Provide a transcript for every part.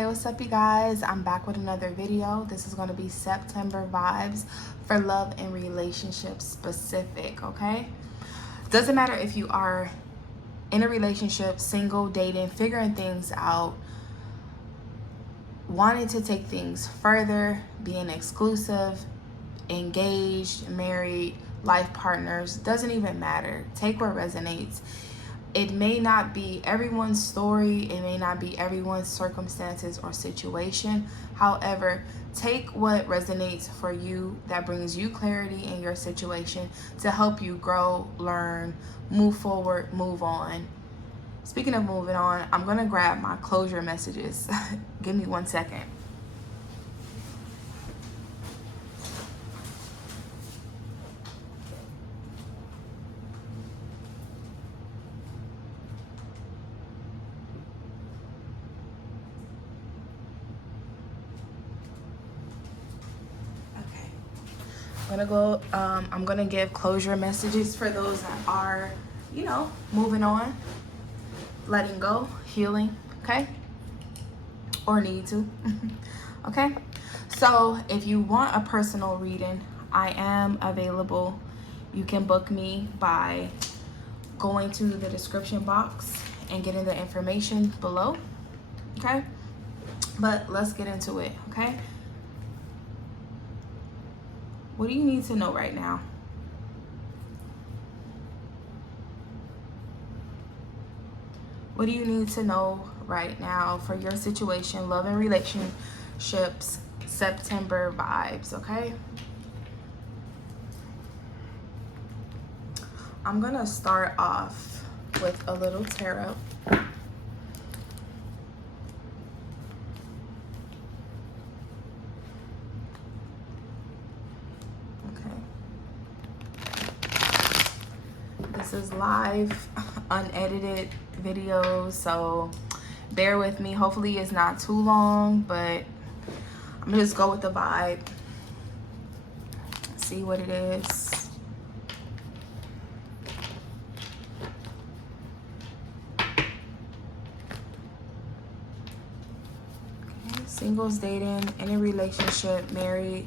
Hey, what's up, you guys? I'm back with another video. This is going to be September vibes for love and relationships specific, okay? Doesn't matter if you are in a relationship, single, dating, figuring things out, wanting to take things further, being exclusive, engaged, married, life partners, doesn't even matter. Take what resonates. It may not be everyone's story, it may not be everyone's circumstances or situation. However, take what resonates for you, that brings you clarity in your situation to help you grow, learn, move forward, move on. Speaking of moving on, I'm gonna grab my closure messages. Give me 1 second. I'm gonna give closure messages for those that are, moving on, letting go, healing, okay? Or need to, okay? So if you want a personal reading, I am available. You can book me by going to the description box and getting the information below, okay? But let's get into it, okay? What do you need to know right now? What do you need to know right now for your situation, love and relationships, September vibes, okay? I'm gonna start off with a little tarot. This is live, unedited video, so bear with me. Hopefully it's not too long, but I'm gonna just go with the vibe. See what it is. Okay, singles, dating, in a relationship, married,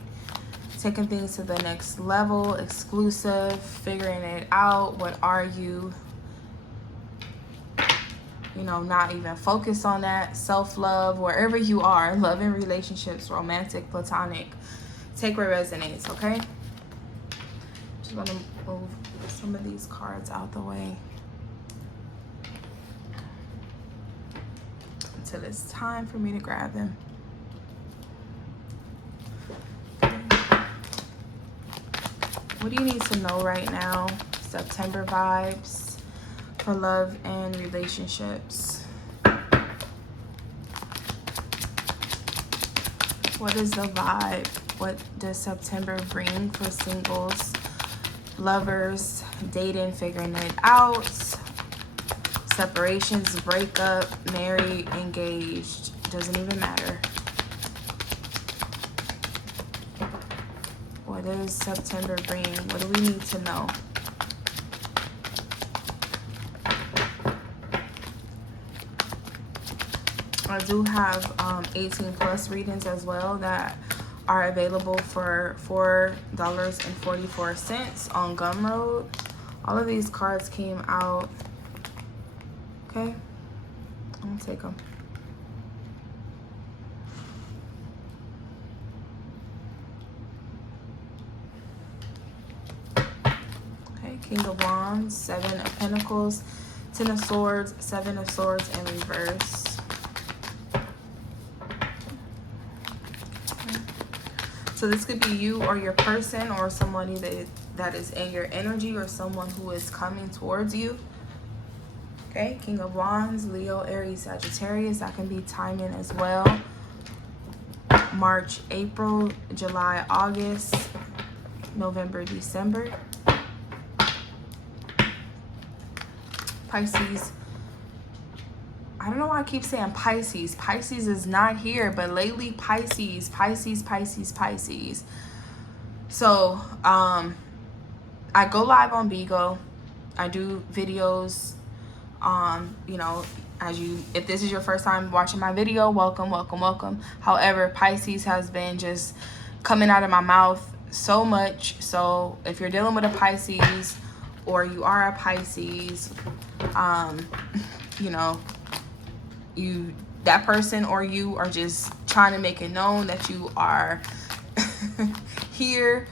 taking things to the next level, exclusive, figuring it out. What are you? Not even focus on that. Self-love, wherever you are, love and relationships, romantic, platonic. Take what resonates, okay? Just gonna move some of these cards out the way until it's time for me to grab them. What do you need to know right now? September vibes for love and relationships. What is the vibe? What does September bring for singles, lovers, dating, figuring it out, separations, breakup, married, engaged? Doesn't even matter. What does September bring? What do we need to know? I do have 18 plus readings as well that are available for $4.44 on Gumroad. All of these cards came out. Okay, I'm gonna take them. King of Wands, Seven of Pentacles, Ten of Swords, Seven of Swords in reverse. Okay. So this could be you or your person or somebody that is in your energy or someone who is coming towards you. Okay, King of Wands, Leo, Aries, Sagittarius. That can be timing as well. March, April, July, August, November, December. Pisces. I don't know why I keep saying Pisces. Pisces is not here, but lately Pisces. So, I go live on Bigo. I do videos. I If this is your first time watching my video, welcome, welcome, welcome. However, Pisces has been just coming out of my mouth so much. So if you're dealing with a Pisces, or you are a Pisces, you know, that person or you are just trying to make it known that you are here.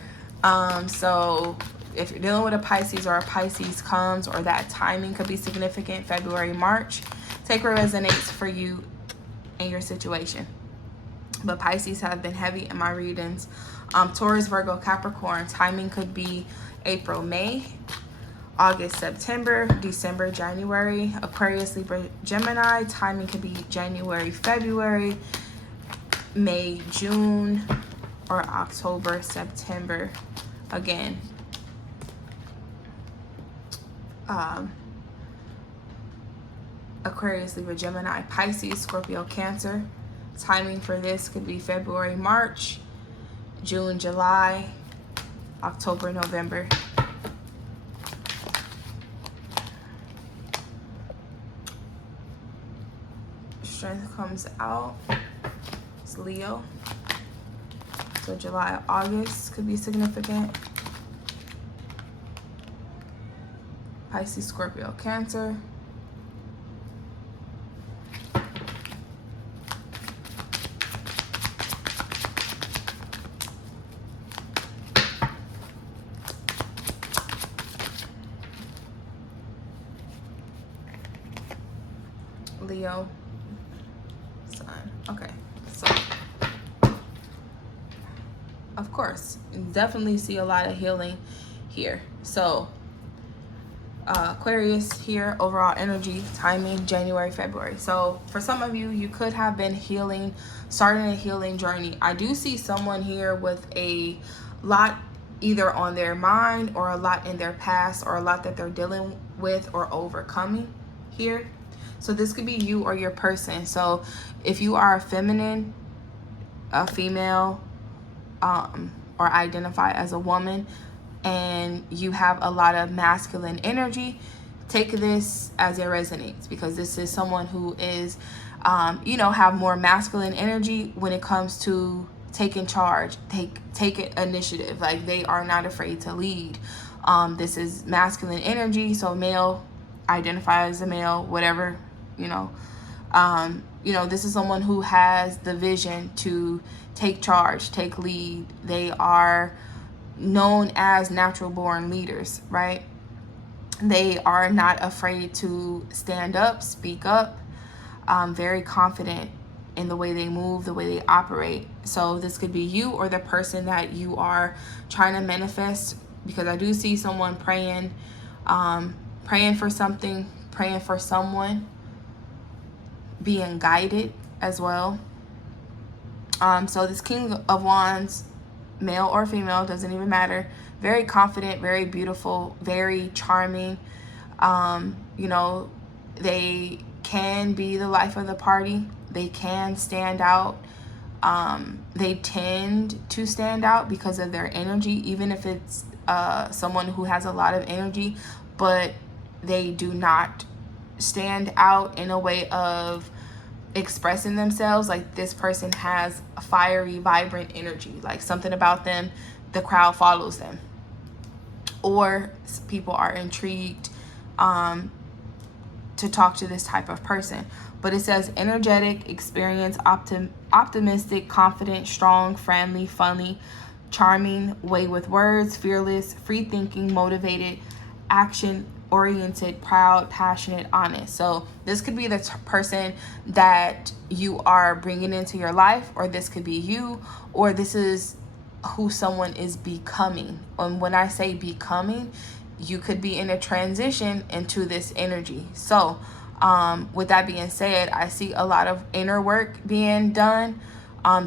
So if you're dealing with a Pisces, or a Pisces comes, or that timing could be significant, February, March, take what resonates for you and your situation. But Pisces have been heavy in my readings. Taurus, Virgo, Capricorn, timing could be April, May, August, September, December, January. Aquarius, Libra, Gemini, timing could be January, February, May, June, or October, September. Again, Aquarius, Libra, Gemini, Pisces, Scorpio, Cancer. Timing for this could be February, March, June, July, October, November. Strength comes out. It's Leo. So July, August could be significant. Pisces, Scorpio, Cancer. Leo, Sun. Okay, so of course, definitely see a lot of healing here. So Aquarius here, overall energy, timing, January, February. So for some of you, you could have been healing, starting a healing journey. I do see someone here with a lot either on their mind, or a lot in their past, or a lot that they're dealing with or overcoming here. So this could be you or your person. So if you are a feminine, a female, or identify as a woman, and you have a lot of masculine energy, take this as it resonates, because this is someone who is, you know, have more masculine energy when it comes to taking charge, take initiative. Like, they are not afraid to lead. This is masculine energy. So male, identify as a male, whatever, you know, this is someone who has the vision to take charge, take lead. They are known as natural born leaders, right? They are not afraid to stand up, speak up, very confident in the way they move, the way they operate. So this could be you or the person that you are trying to manifest, because I do see someone praying, praying for something, praying for someone, being guided as well. So this King of Wands, male or female, doesn't even matter. Very confident, very beautiful, very charming. You know, they can be the life of the party. They can stand out. They tend to stand out because of their energy, even if it's someone who has a lot of energy, but they do not stand out in a way of expressing themselves. Like, this person has a fiery, vibrant energy, like something about them, the crowd follows them, or people are intrigued to talk to this type of person. But it says energetic, experienced, optimistic, confident, strong, friendly, funny, charming, way with words, fearless, free thinking, motivated, action oriented, proud, passionate, honest. So this could be the person that you are bringing into your life, or this could be you, or this is who someone is becoming. And when I say becoming, you could be in a transition into this energy. So with that being said, I see a lot of inner work being done.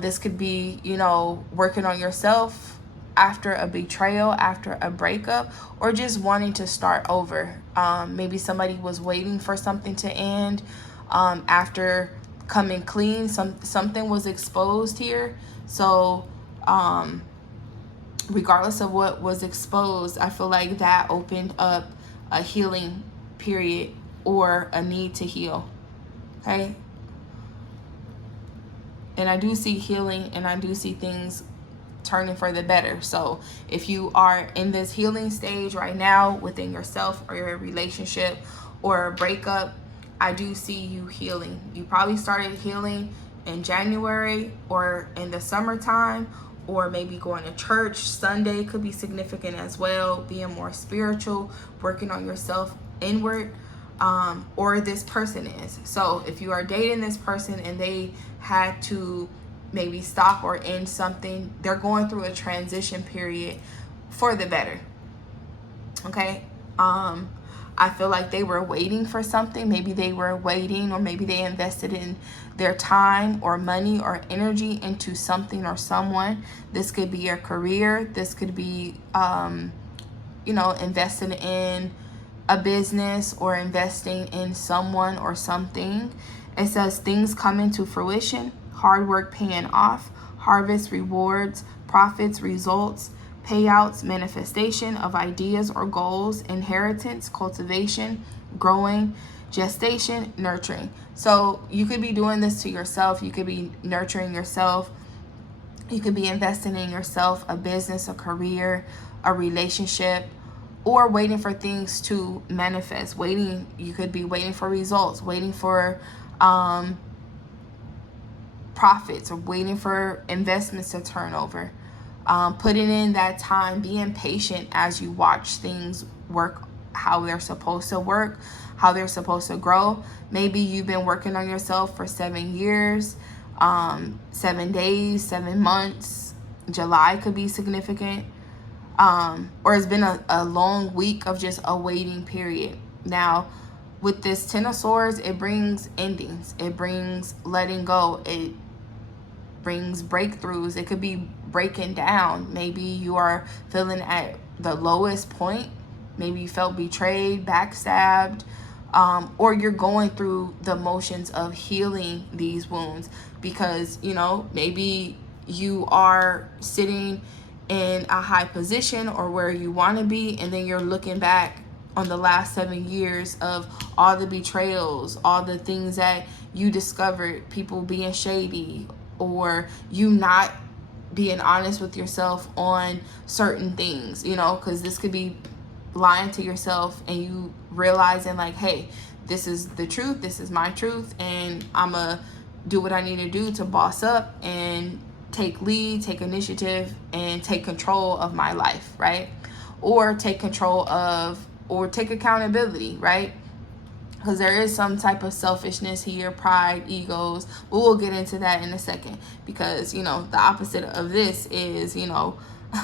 This could be, you know, working on yourself after a betrayal, after a breakup, or just wanting to start over. Maybe somebody was waiting for something to end after coming clean. Something was exposed here. So regardless of what was exposed, I feel like that opened up a healing period, or a need to heal. Okay. And I do see healing, and I do see things turning for the better. So if you are in this healing stage right now within yourself or your relationship or a breakup, I do see you healing. You probably started healing in January or in the summertime, or maybe going to church. Sunday could be significant as well, being more spiritual, working on yourself inward. Or this person is. So if you are dating this person and they had to maybe stop or end something, they're going through a transition period for the better. Okay. I feel like they were waiting for something. Maybe they were waiting, or maybe they invested in their time or money or energy into something or someone. This could be a career. This could be, investing in a business or investing in someone or something. It says things come into fruition, hard work paying off, harvest, rewards, profits, results, payouts, manifestation of ideas or goals, inheritance, cultivation, growing, gestation, nurturing. So you could be doing this to yourself. You could be nurturing yourself. You could be investing in yourself, a business, a career, a relationship, or waiting for things to manifest. You could be waiting for results, waiting for profits, or waiting for investments to turn over. Putting in that time, being patient as you watch things work how they're supposed to work, how they're supposed to grow. Maybe you've been working on yourself for 7 years, 7 days, 7 months. July could be significant. Or it's been a long week of just a waiting period. Now, with this Ten of Swords, it brings endings. It brings letting go. It brings breakthroughs. It could be breaking down. Maybe you are feeling at the lowest point. Maybe you felt betrayed, backstabbed, or you're going through the motions of healing these wounds because, maybe you are sitting in a high position or where you want to be, and then you're looking back on the last 7 years of all the betrayals, all the things that you discovered, people being shady, or you not being honest with yourself on certain things, because this could be lying to yourself and you realizing like, hey, this is the truth, this is my truth, and I'm gonna do what I need to do to boss up and take lead, take initiative, and take control of my life, right? Or take control of, or take accountability, right? Because there is some type of selfishness here, pride, egos. But we'll get into that in a second. Because, the opposite of this is,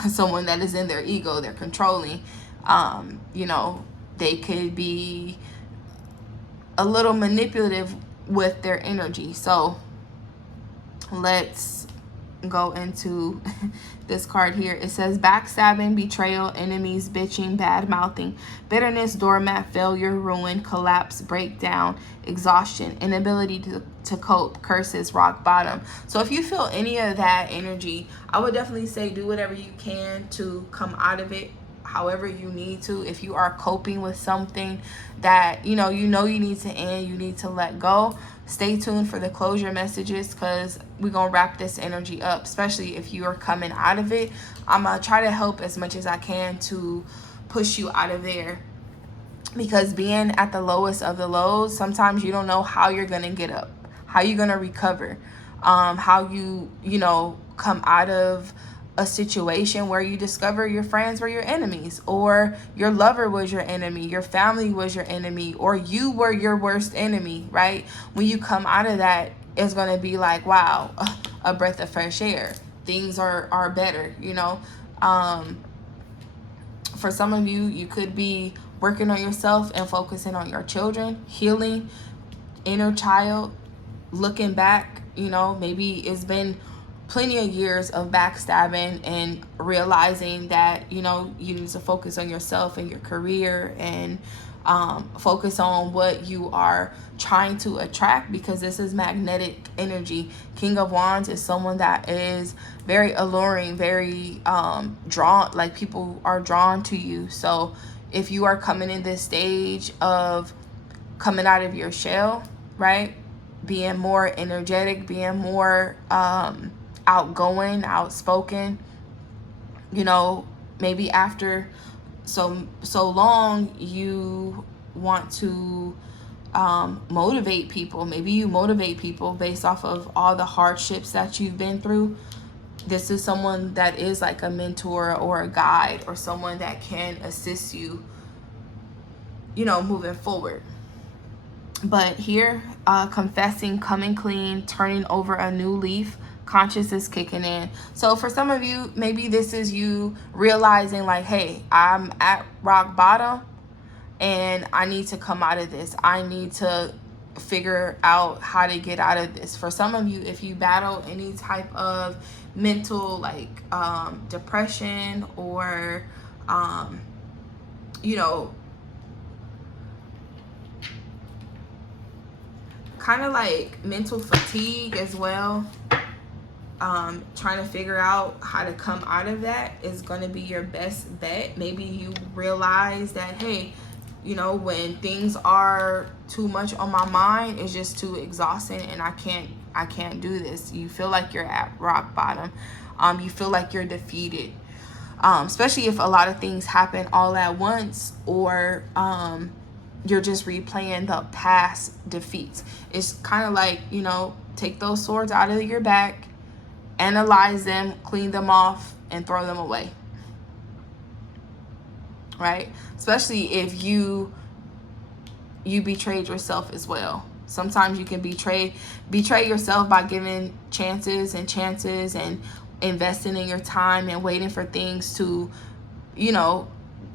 someone that is in their ego, they're controlling. They could be a little manipulative with their energy. So let's go into this card here. It says backstabbing, betrayal, enemies, bitching, bad mouthing, bitterness, doormat, failure, ruin, collapse, breakdown, exhaustion, inability to cope, curses, rock bottom. So if you feel any of that energy, I would definitely say do whatever you can to come out of it however you need to. If you are coping with something that you need to end, you need to let go, stay tuned for the closure messages, because we're gonna wrap this energy up, especially if you are coming out of it. I'm gonna try to help as much as I can to push you out of there, because being at the lowest of the lows, sometimes you don't know how you're gonna get up, how you're gonna recover, how you come out of a situation where you discover your friends were your enemies, or your lover was your enemy, your family was your enemy, or you were your worst enemy, right? When you come out of that, it's going to be like, wow, a breath of fresh air. Things are better, For some of you, you could be working on yourself and focusing on your children, healing inner child, looking back, maybe it's been plenty of years of backstabbing and realizing that, you need to focus on yourself and your career and focus on what you are trying to attract, because this is magnetic energy. King of Wands is someone that is very alluring, very drawn, like people are drawn to you. So if you are coming in this stage of coming out of your shell, right? being more energetic, being more outgoing, outspoken. You know, maybe after so long, you want to motivate people. Maybe you motivate people based off of all the hardships that you've been through. This is someone that is like a mentor or a guide, or someone that can assist you, you know, moving forward. But here, confessing, coming clean, turning over a new leaf, conscious is kicking in. So for some of you, maybe this is you realizing like, hey, I'm at rock bottom and I need to come out of this. I need to figure out how to get out of this. For some of you, if you battle any type of mental like depression or you know, kind of like mental fatigue as well, trying to figure out how to come out of that is going to be your best bet. Maybe you realize that, hey, you know, when things are too much on my mind, it's just too exhausting and I can't do this. You feel like you're at rock bottom. You feel like you're defeated, especially if a lot of things happen all at once, or you're just replaying the past defeats. It's kind of like, you know, take those swords out of your back, analyze them, clean them off, and throw them away. Right? Especially if you betrayed yourself as well. Sometimes you can betray yourself by giving chances and investing in your time and waiting for things to, you know,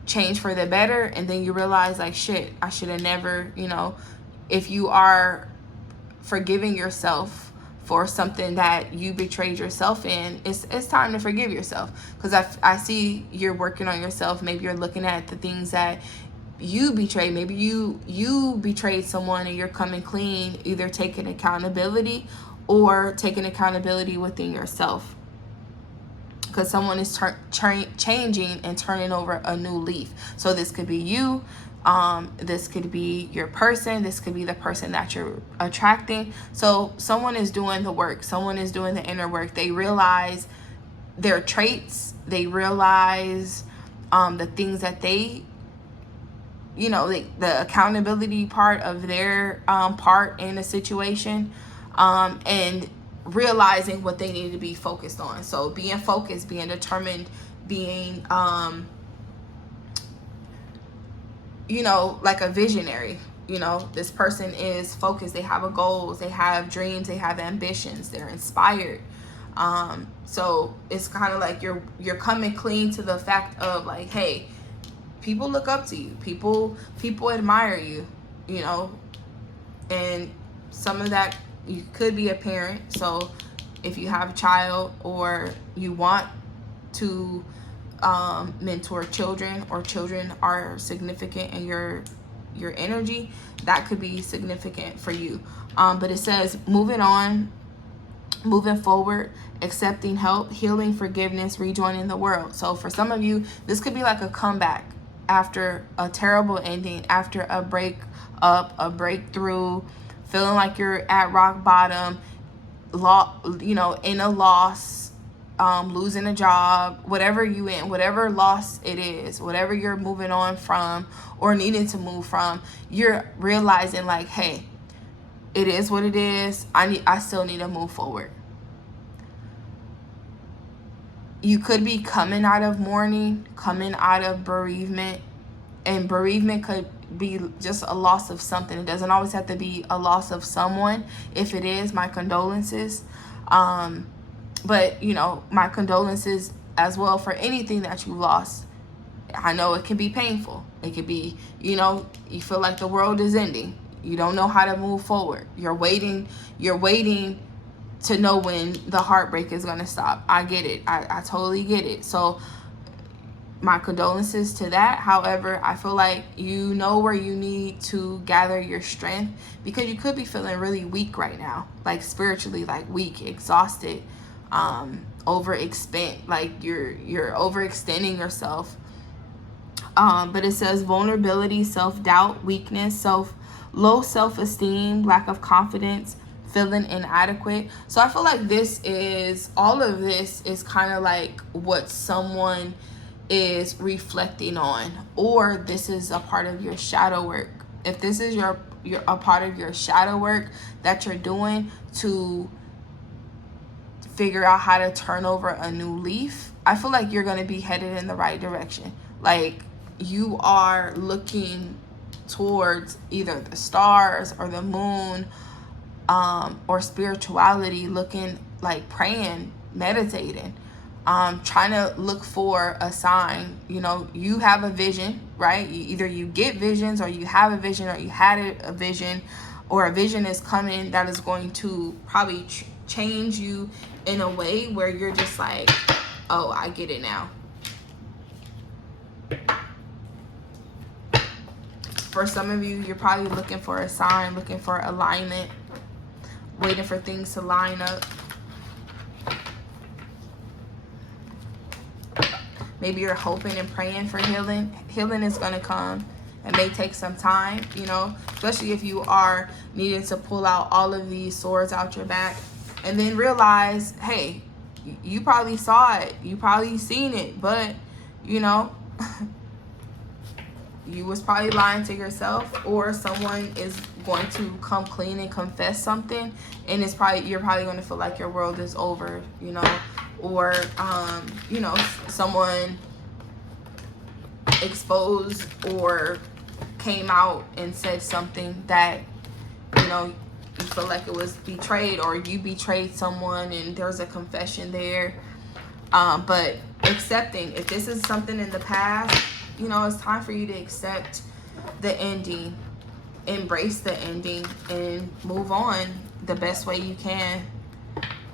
change for the better, and then you realize like, shit, I should have never, you know. If you are forgiving yourself for something that you betrayed yourself in, it's time to forgive yourself, because I see you're working on yourself. Maybe you're looking at the things that you betrayed. Maybe you betrayed someone and you're coming clean, either taking accountability or taking accountability within yourself, because someone is changing and turning over a new leaf. So this could be you. This could be your person. This could be the person that you're attracting. So someone is doing the work. Someone is doing the inner work. They realize their traits. They realize the things that they, you know, the accountability part of their part in a situation, and realizing what they need to be focused on. So being focused, being determined, being you know, like a visionary. You know, this person is focused. They have a goals, they have dreams, they have ambitions, they're inspired. So it's kind of like you're coming clean to the fact of like, hey, people look up to you, people admire you, you know. And some of that, you could be a parent. So if you have a child, or you want to mentor children, or children are significant in your energy, that could be significant for you. But it says moving on, moving forward, accepting help, healing, forgiveness, rejoining the world. So for some of you, this could be like a comeback after a terrible ending, after a break up, a breakthrough, feeling like you're at rock bottom, you know, in a loss, losing a job, whatever you in, whatever loss it is, whatever you're moving on from or needing to move from, you're realizing like, hey, it is what it is. I still need to move forward. You could be coming out of mourning, coming out of bereavement, and bereavement could be just a loss of something. It doesn't always have to be a loss of someone. If it is, my condolences. But, you know, my condolences as well for anything that you lost. I know it can be painful. It could be, you know, you feel like the world is ending. You don't know how to move forward. You're waiting to know when the heartbreak is going to stop. I get it. I totally get it. So my condolences to that. However, I feel like you know where you need to gather your strength, because you could be feeling really weak right now, like spiritually, like weak, exhausted, overexpend, like you're overextending yourself. But it says vulnerability, self-doubt, weakness, low self-esteem, lack of confidence, feeling inadequate. So I feel like all of this is kind of like what someone is reflecting on, or this is a part of your shadow work. If this is a part of your shadow work that you're doing to figure out how to turn over a new leaf, I feel like you're going to be headed in the right direction. Like, you are looking towards either the stars or the moon, or spirituality, looking like praying, meditating, trying to look for a sign. You know, you have a vision, right? Either you get visions, or you have a vision, or you had a vision, or a vision is coming that is going to probably change you in a way where you're just like, oh, I get it now. For some of you, you're probably looking for a sign, looking for alignment, waiting for things to line up. Maybe you're hoping and praying for healing. Healing is going to come. It may take some time, you know, especially if you are needing to pull out all of these swords out your back, and then realize, hey, you probably saw it, you probably seen it, but, you know, you was probably lying to yourself, or someone is going to come clean and confess something, and you're probably going to feel like your world is over, you know, or you know, someone exposed or came out and said something that, you know, you feel like it was betrayed, or you betrayed someone and there's a confession there. But accepting, if this is something in the past, you know, it's time for you to accept the ending, embrace the ending, and move on the best way you can.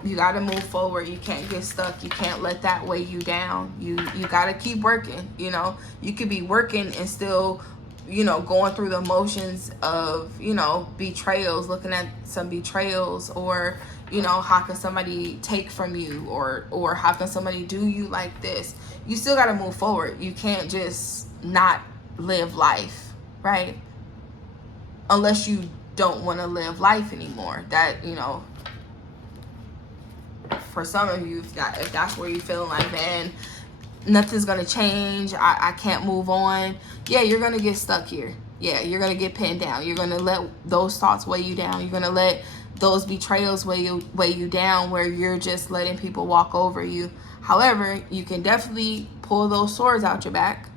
You got to move forward. You can't get stuck. You can't let that weigh you down. You got to keep working. You know, you could be working and still, you know, going through the motions of, you know, betrayals, looking at some betrayals, or, you know, how can somebody take from you, or how can somebody do you like this? You still got to move forward. You can't just not live life, right? Unless you don't want to live life anymore. That, you know, for some of you, if that's where you're feeling like, man, nothing's gonna change, I can't move on, yeah, you're gonna get stuck here. Yeah, you're gonna get pinned down. You're gonna let those thoughts weigh you down. You're gonna let those betrayals weigh you down, where you're just letting people walk over you. However, you can definitely pull those swords out your back,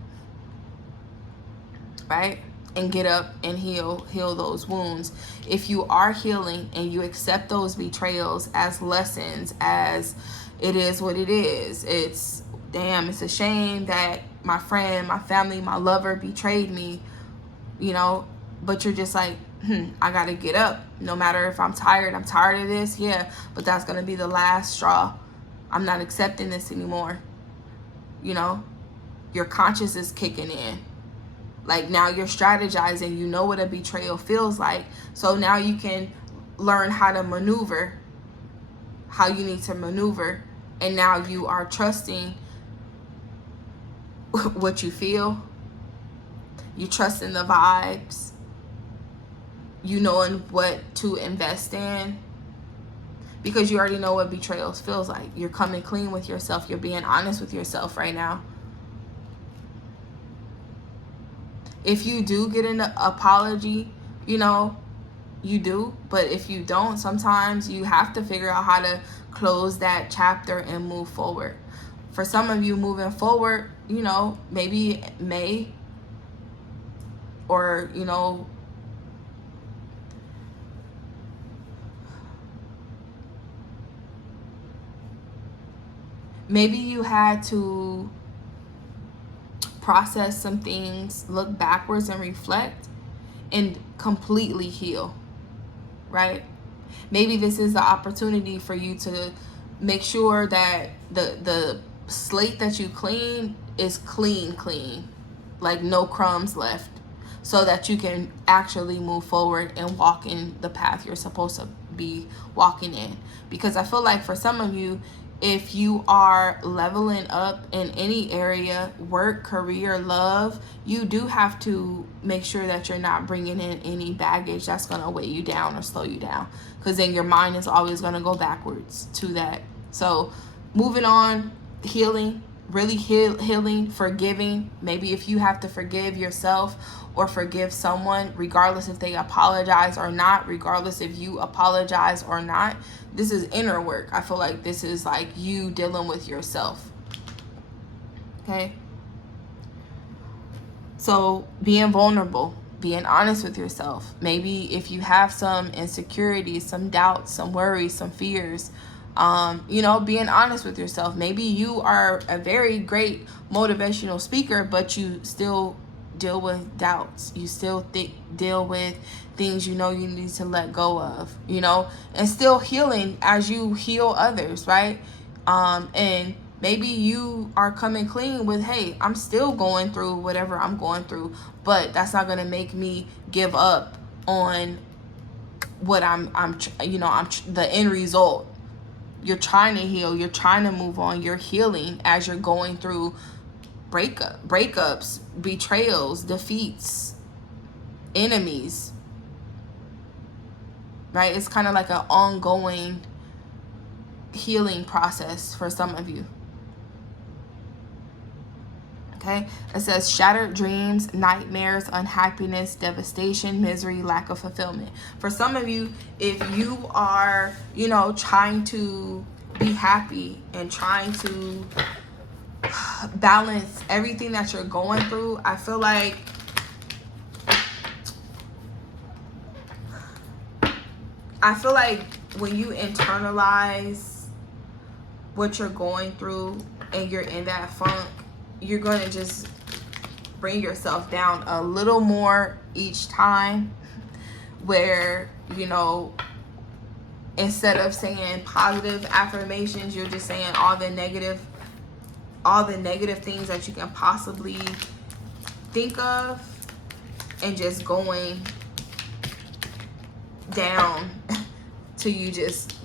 right? And get up and heal those wounds. If you are healing and you accept those betrayals as lessons, as it is what it is, it's, damn, it's a shame that my friend, my family, my lover betrayed me, you know, but you're just like, I gotta get up. No matter if I'm tired of this, yeah, but that's gonna be the last straw. I'm not accepting this anymore. You know, your conscience is kicking in. Like, now you're strategizing. You know what a betrayal feels like. So now you can learn how to maneuver, how you need to maneuver. And now you are trusting what you feel. You trust in the vibes. You knowing what to invest in. Because you already know what betrayals feels like. You're coming clean with yourself. You're being honest with yourself right now. If you do get an apology, you know, you do. But if you don't, sometimes you have to figure out how to close that chapter and move forward. For some of you, moving forward, you know, maybe May, or, you know, maybe you had to process some things, look backwards and reflect, and completely heal, right? Maybe this is the opportunity for you to make sure that the slate that you clean is clean, like no crumbs left, so that you can actually move forward and walk in the path you're supposed to be walking in. Because I feel like for some of you, if you are leveling up in any area, work, career, love, you do have to make sure that you're not bringing in any baggage that's going to weigh you down or slow you down, because then your mind is always going to go backwards to that. So moving on, healing, really healing, forgiving. Maybe if you have to forgive yourself or forgive someone, regardless if they apologize or not, regardless if you apologize or not, this is inner work. I feel like this is like you dealing with yourself. Okay? So being vulnerable, being honest with yourself. Maybe if you have some insecurities, some doubts, some worries, some fears, being honest with yourself. Maybe you are a very great motivational speaker, but you still deal with doubts. You still deal with things you need to let go of, and still healing as you heal others, right? And maybe you are coming clean with, hey, I'm still going through whatever I'm going through, but that's not going to make me give up on what I'm the end result. You're trying to heal, you're trying to move on, you're healing as you're going through breakups, betrayals, defeats, enemies, right? It's kind of like an ongoing healing process for some of you. Okay, it says shattered dreams, nightmares, unhappiness, devastation, misery, lack of fulfillment. For some of you, if you are, trying to be happy and trying to balance everything that you're going through, I feel like when you internalize what you're going through and you're in that funk, you're going to just bring yourself down a little more each time, where, instead of saying positive affirmations, you're just saying all the negative things that you can possibly think of, and just going down till you just,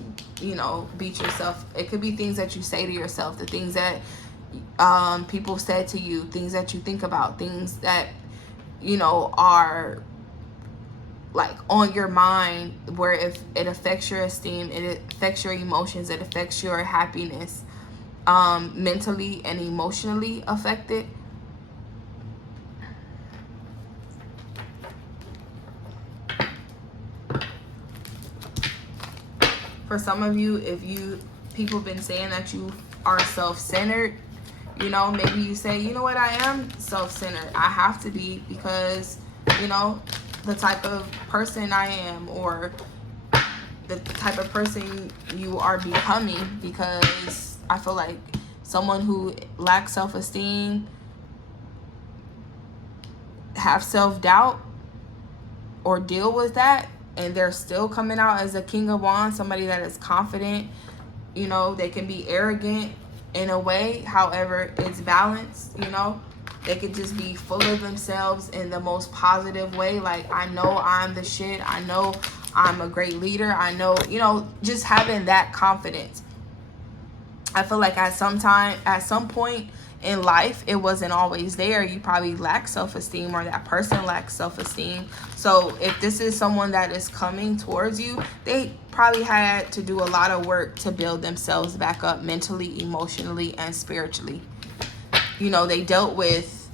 beat yourself. It could be things that you say to yourself, the things that people said to you, things that you think about, things that are like on your mind, where if it affects your esteem, it affects your emotions, it affects your happiness, mentally and emotionally affected. For some of you, if people been saying that you are self-centered, maybe you say, you know what, I am self-centered. I have to be, because, the type of person I am, or the type of person you are becoming, because I feel like someone who lacks self-esteem, have self-doubt, or deal with that, and they're still coming out as a King of Wands, somebody that is confident. They can be arrogant in a way, however it's balanced. They could just be full of themselves in the most positive way, like, I know I'm the shit, I know I'm a great leader, I know, just having that confidence. I feel like at some point in life, it wasn't always there. You probably lack self-esteem, or that person lacks self-esteem. So if this is someone that is coming towards you, they probably had to do a lot of work to build themselves back up mentally, emotionally, and spiritually. They dealt with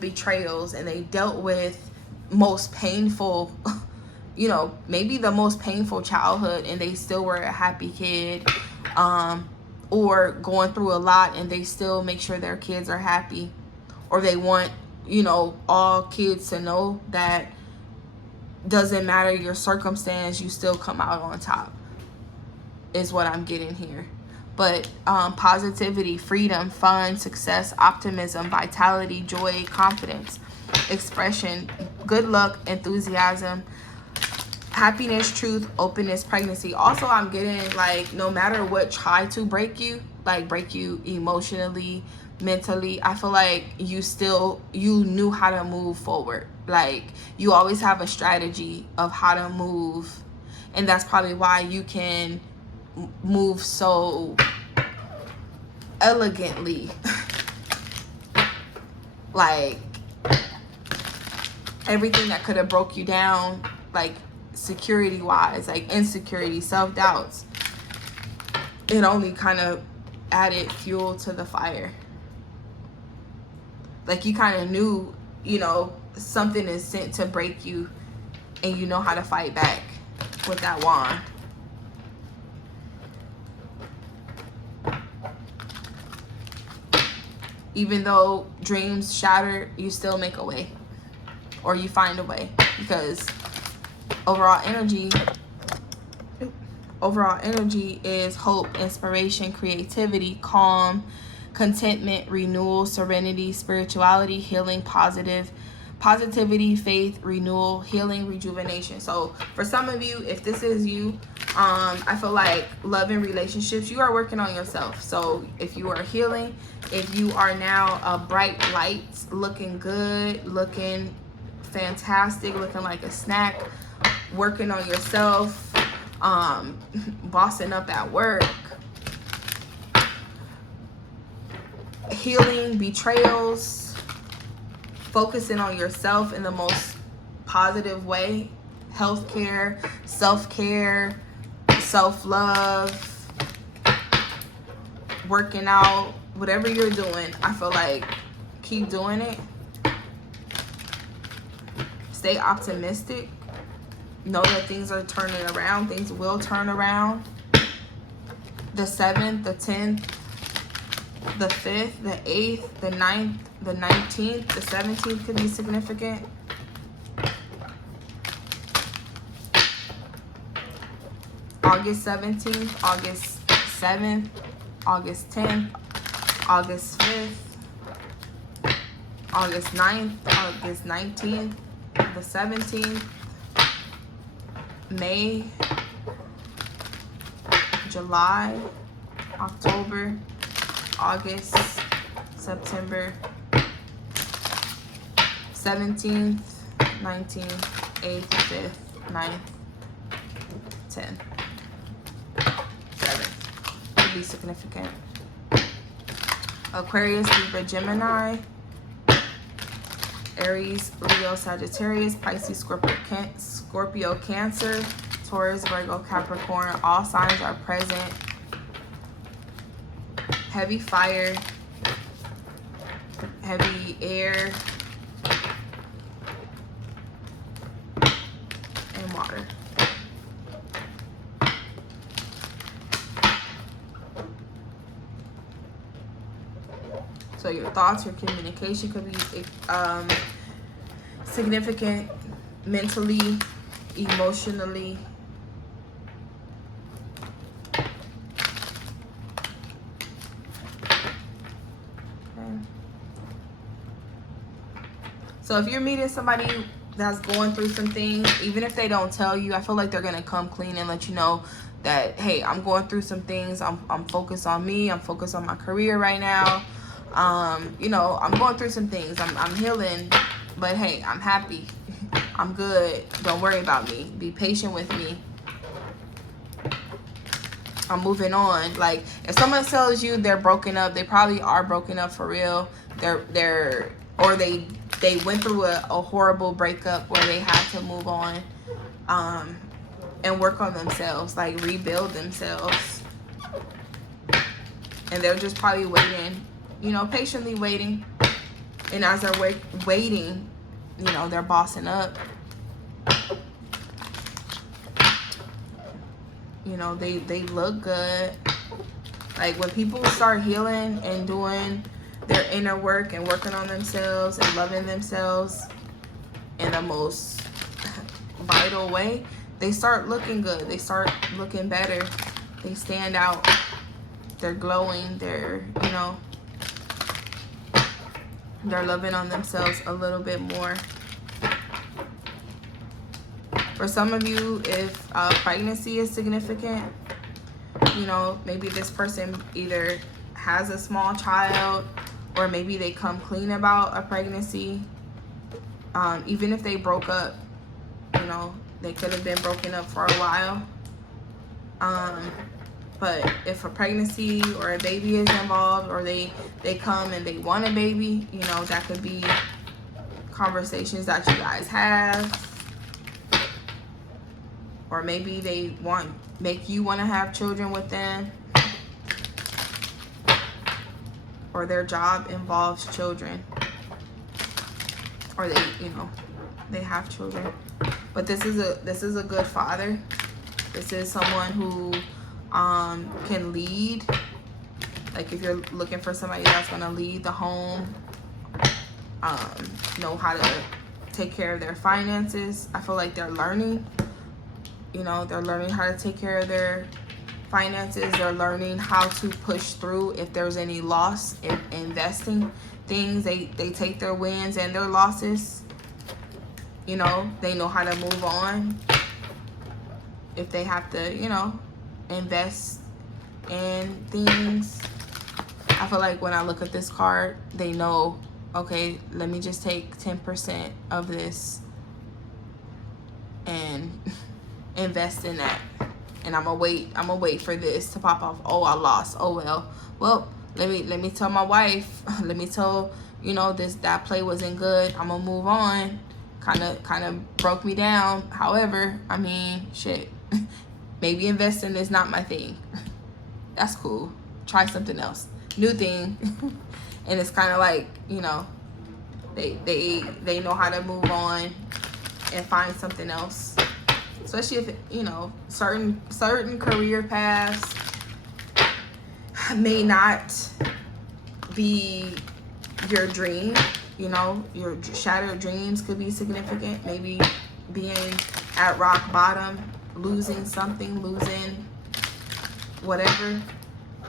betrayals, and they dealt with most painful, maybe the most painful childhood, and they still were a happy kid, or going through a lot, and they still make sure their kids are happy, or they want, all kids to know that doesn't matter your circumstance, you still come out on top, is what I'm getting here. But positivity, freedom, fun, success, optimism, vitality, joy, confidence, expression, good luck, enthusiasm, happiness, truth, openness, pregnancy. Also, I'm getting like, no matter what tried to break you, like break you emotionally, mentally, I feel like you knew how to move forward. Like, you always have a strategy of how to move, and that's probably why you can move so elegantly. Like, everything that could have broke you down, like security wise, like insecurity, self-doubts, it only kind of added fuel to the fire. Like, you kind of knew, you know, something is sent to break you, and you know how to fight back with that wand. Even though dreams shatter, you still make a way, or you find a way, because overall energy is hope, inspiration, creativity, calm, contentment, renewal, serenity, spirituality, healing, positivity, faith, renewal, healing, rejuvenation. So for some of you, if this is you, I feel like love and relationships, you are working on yourself. So if you are healing, if you are now a bright light, looking good, looking fantastic, looking like a snack, working on yourself, bossing up at work, healing betrayals, focusing on yourself in the most positive way, healthcare, self-care, self-love, working out, whatever you're doing, I feel like keep doing it. Stay optimistic. Know that things are turning around. Things will turn around. The 7th, the 10th, the 5th, the 8th, the 9th, the 19th, the 17th could be significant. August 17th, August 7th, August 10th, August 5th, August 9th, August 19th, the 17th, May, July, October, August, September, 17th, 19th, 8th, 5th, 9th, 10th, 7th. Could be significant. Aquarius, Libra, Gemini, Aries, Leo, Sagittarius, Pisces, Scorpio, Cancer, Taurus, Virgo, Capricorn. All signs are present. Heavy fire, heavy air, and water. So your thoughts, your communication could be significant mentally, emotionally. So if you're meeting somebody that's going through some things, even if they don't tell you, I feel like they're gonna come clean and let you know that, hey, I'm going through some things. I'm focused on me. I'm focused on my career right now. You know, I'm going through some things. I'm healing, but hey, I'm happy. I'm good. Don't worry about me. Be patient with me. I'm moving on. Like, if someone tells you they're broken up, they probably are broken up for real. They went through a horrible breakup where they had to move on and work on themselves, like rebuild themselves. And they're just probably waiting, you know, patiently waiting. And as they're waiting, you know, they're bossing up. You know, they look good. Like, when people start healing and doing their inner work and working on themselves and loving themselves in the most vital way, they start looking good. They start looking better. They stand out. They're glowing. They're, you know, they're loving on themselves a little bit more. For some of you, if pregnancy is significant, you know, maybe this person either has a small child, or maybe they come clean about a pregnancy. Even if they broke up, you know, they could have been broken up for a while. But if a pregnancy or a baby is involved, or they come and they want a baby, you know, that could be conversations that you guys have. Or maybe they make you want to have children with them. Or their job involves children. Or they, you know, they have children. But this is a good father. This is someone who can lead. Like if you're looking for somebody that's going to lead the home, know how to take care of their finances. I feel like they're learning. You know, they're learning how to take care of their finances. They're learning how to push through if there's any loss in investing things. They take their wins and their losses. You know, they know how to move on. If they have to, you know, invest in things. I feel like when I look at this card, they know, okay, let me just take 10% of this and invest in that. And I'm gonna wait for this to pop off. Oh, I lost. Oh well, let me tell my wife, let me tell, you know, that play wasn't good. I'm gonna move on. Kind of broke me down. However, I mean, shit, maybe investing is not my thing. That's cool. Try something else, new thing. And it's kind of like, you know, they know how to move on and find something else. Especially if, you know, certain career paths may not be your dream. You know, your shattered dreams could be significant. Maybe being at rock bottom, losing something, losing whatever.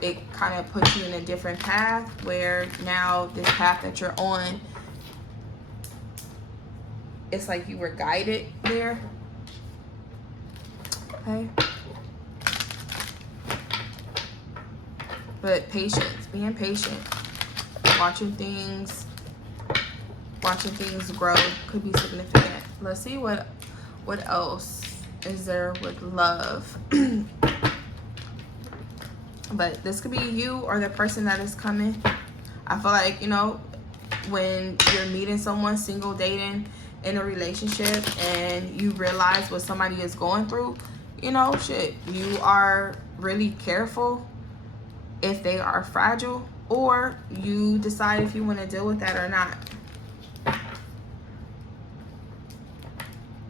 It kind of puts you in a different path, where now this path that you're on, it's like you were guided there. Okay. But patience, being patient, watching things grow could be significant. Let's see what else is there with love. But this could be you or the person that is coming. I feel like, you know, when you're meeting someone, single, dating, in a relationship, and you realize what somebody is going through, you know, shit, you are really careful if they are fragile, or you decide if you want to deal with that or not.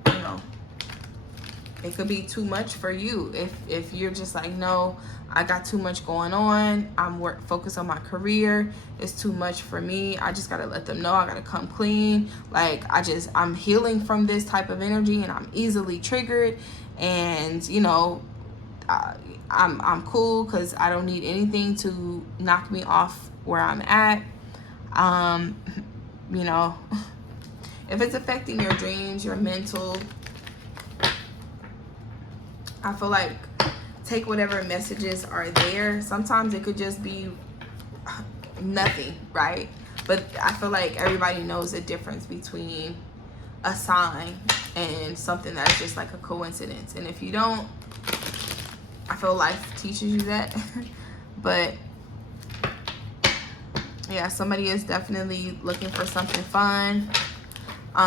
You know, it could be too much for you if you're just like, no, I got too much going on. I'm focused on my career. It's too much for me. I just gotta let them know. I gotta come clean. Like I'm healing from this type of energy, and I'm easily triggered. And you know, I'm cool because I don't need anything to knock me off where I'm at. You know, if it's affecting your dreams, your mental, I feel like take whatever messages are there. Sometimes it could just be nothing, right? But I feel like everybody knows the difference between a sign and something that's just like a coincidence. And if you don't, I feel life teaches you that. But yeah, somebody is definitely looking for something fun.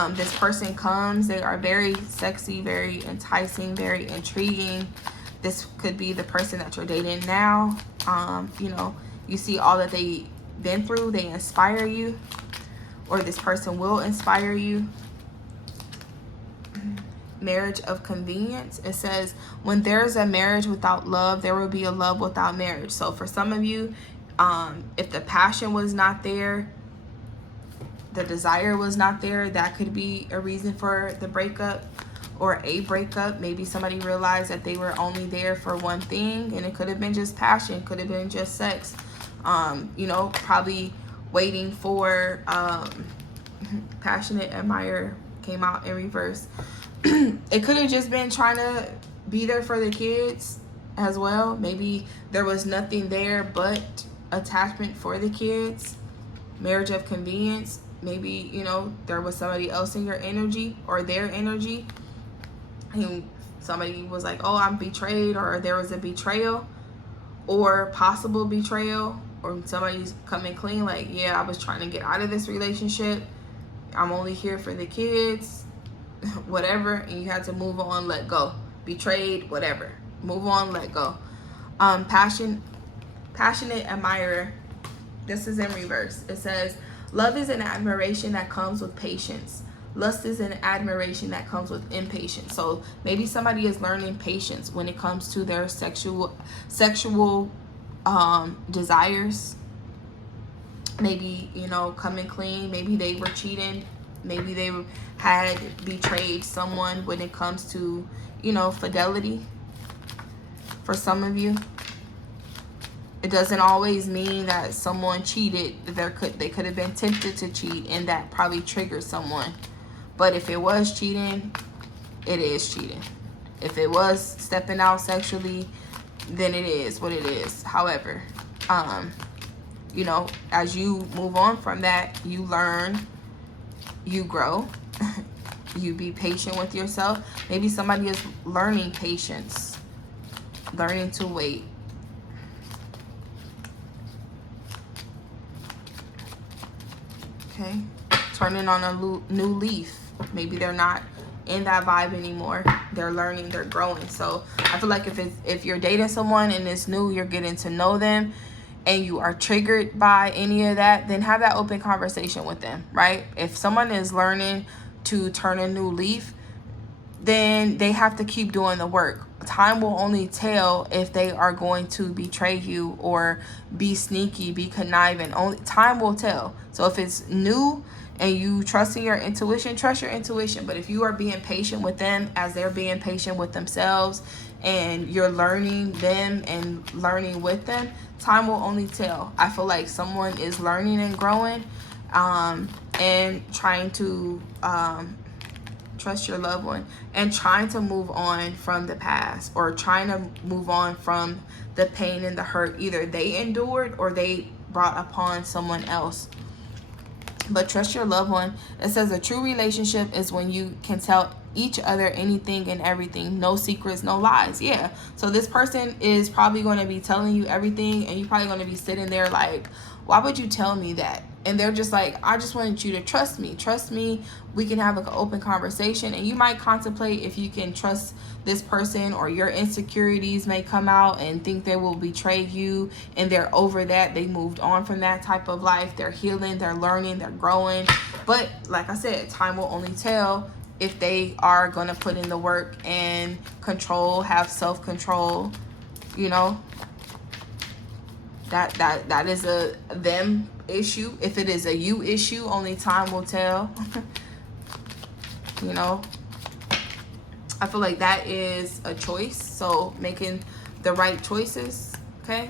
This person comes, they are very sexy, very enticing, very intriguing. This could be the person that you're dating now. You know, you see all that they've been through, they inspire you, or this person will inspire you. Marriage of convenience. It says, when there's a marriage without love, there will be a love without marriage. So for some of you, if the passion was not there, the desire was not there, that could be a reason for the breakup or a breakup. Maybe somebody realized that they were only there for one thing, and it could have been just passion, could have been just sex. You know, probably waiting for passionate admirer came out in reverse. It could have just been trying to be there for the kids as well. Maybe there was nothing there but attachment for the kids. Marriage of convenience. Maybe, you know, there was somebody else in your energy or their energy. And somebody was like, oh, I'm betrayed, or there was a betrayal. or possible betrayal, or somebody's coming clean like, yeah, I was trying to get out of this relationship, I'm only here for the kids, whatever, and you had to move on, let go. Betrayed, whatever. Move on, let go. Passionate admirer. This is in reverse. It says, love is an admiration that comes with patience. Lust is an admiration that comes with impatience. So maybe somebody is learning patience when it comes to their sexual desires. Maybe, you know, coming clean. Maybe they were cheating. Maybe they had betrayed someone when it comes to, you know, fidelity. For some of you, it doesn't always mean that someone cheated. They could have been tempted to cheat, and that probably triggered someone. But if it was cheating, it is cheating. If it was stepping out sexually, then it is what it is. However, you know, as you move on from that, you learn, you grow, you be patient with yourself. Maybe somebody is learning patience, learning to wait. Okay, turning on a new leaf. Maybe they're not in that vibe anymore. They're learning, they're growing. So I feel like if you're dating someone and it's new, you're getting to know them, and you are triggered by any of that, then have that open conversation with them, right? If someone is learning to turn a new leaf, then they have to keep doing the work. Time will only tell if they are going to betray you or be sneaky, be conniving. Only time will tell. So if it's new and you trust in your intuition, trust your intuition. But if you are being patient with them as they're being patient with themselves, and you're learning them and learning with them, time will only tell. I feel like someone is learning and growing, and trying to trust your loved one, and trying to move on from the past, or trying to move on from the pain and the hurt either they endured or they brought upon someone else. But trust your loved one. It says a true relationship is when you can tell each other anything and everything. No secrets, no lies. Yeah. So this person is probably going to be telling you everything, and you're probably going to be sitting there like, why would you tell me that? And they're just like, I just wanted you to trust me. Trust me. We can have an open conversation. And you might contemplate if you can trust this person, or your insecurities may come out and think they will betray you, and they're over that. They moved on from that type of life. They're healing, they're learning, they're growing. But like I said, time will only tell if they are going to put in the work and control, have self-control. You know, that is a them issue. If it is a you issue, only time will tell. You know, I feel like that is a choice. So making the right choices. Okay.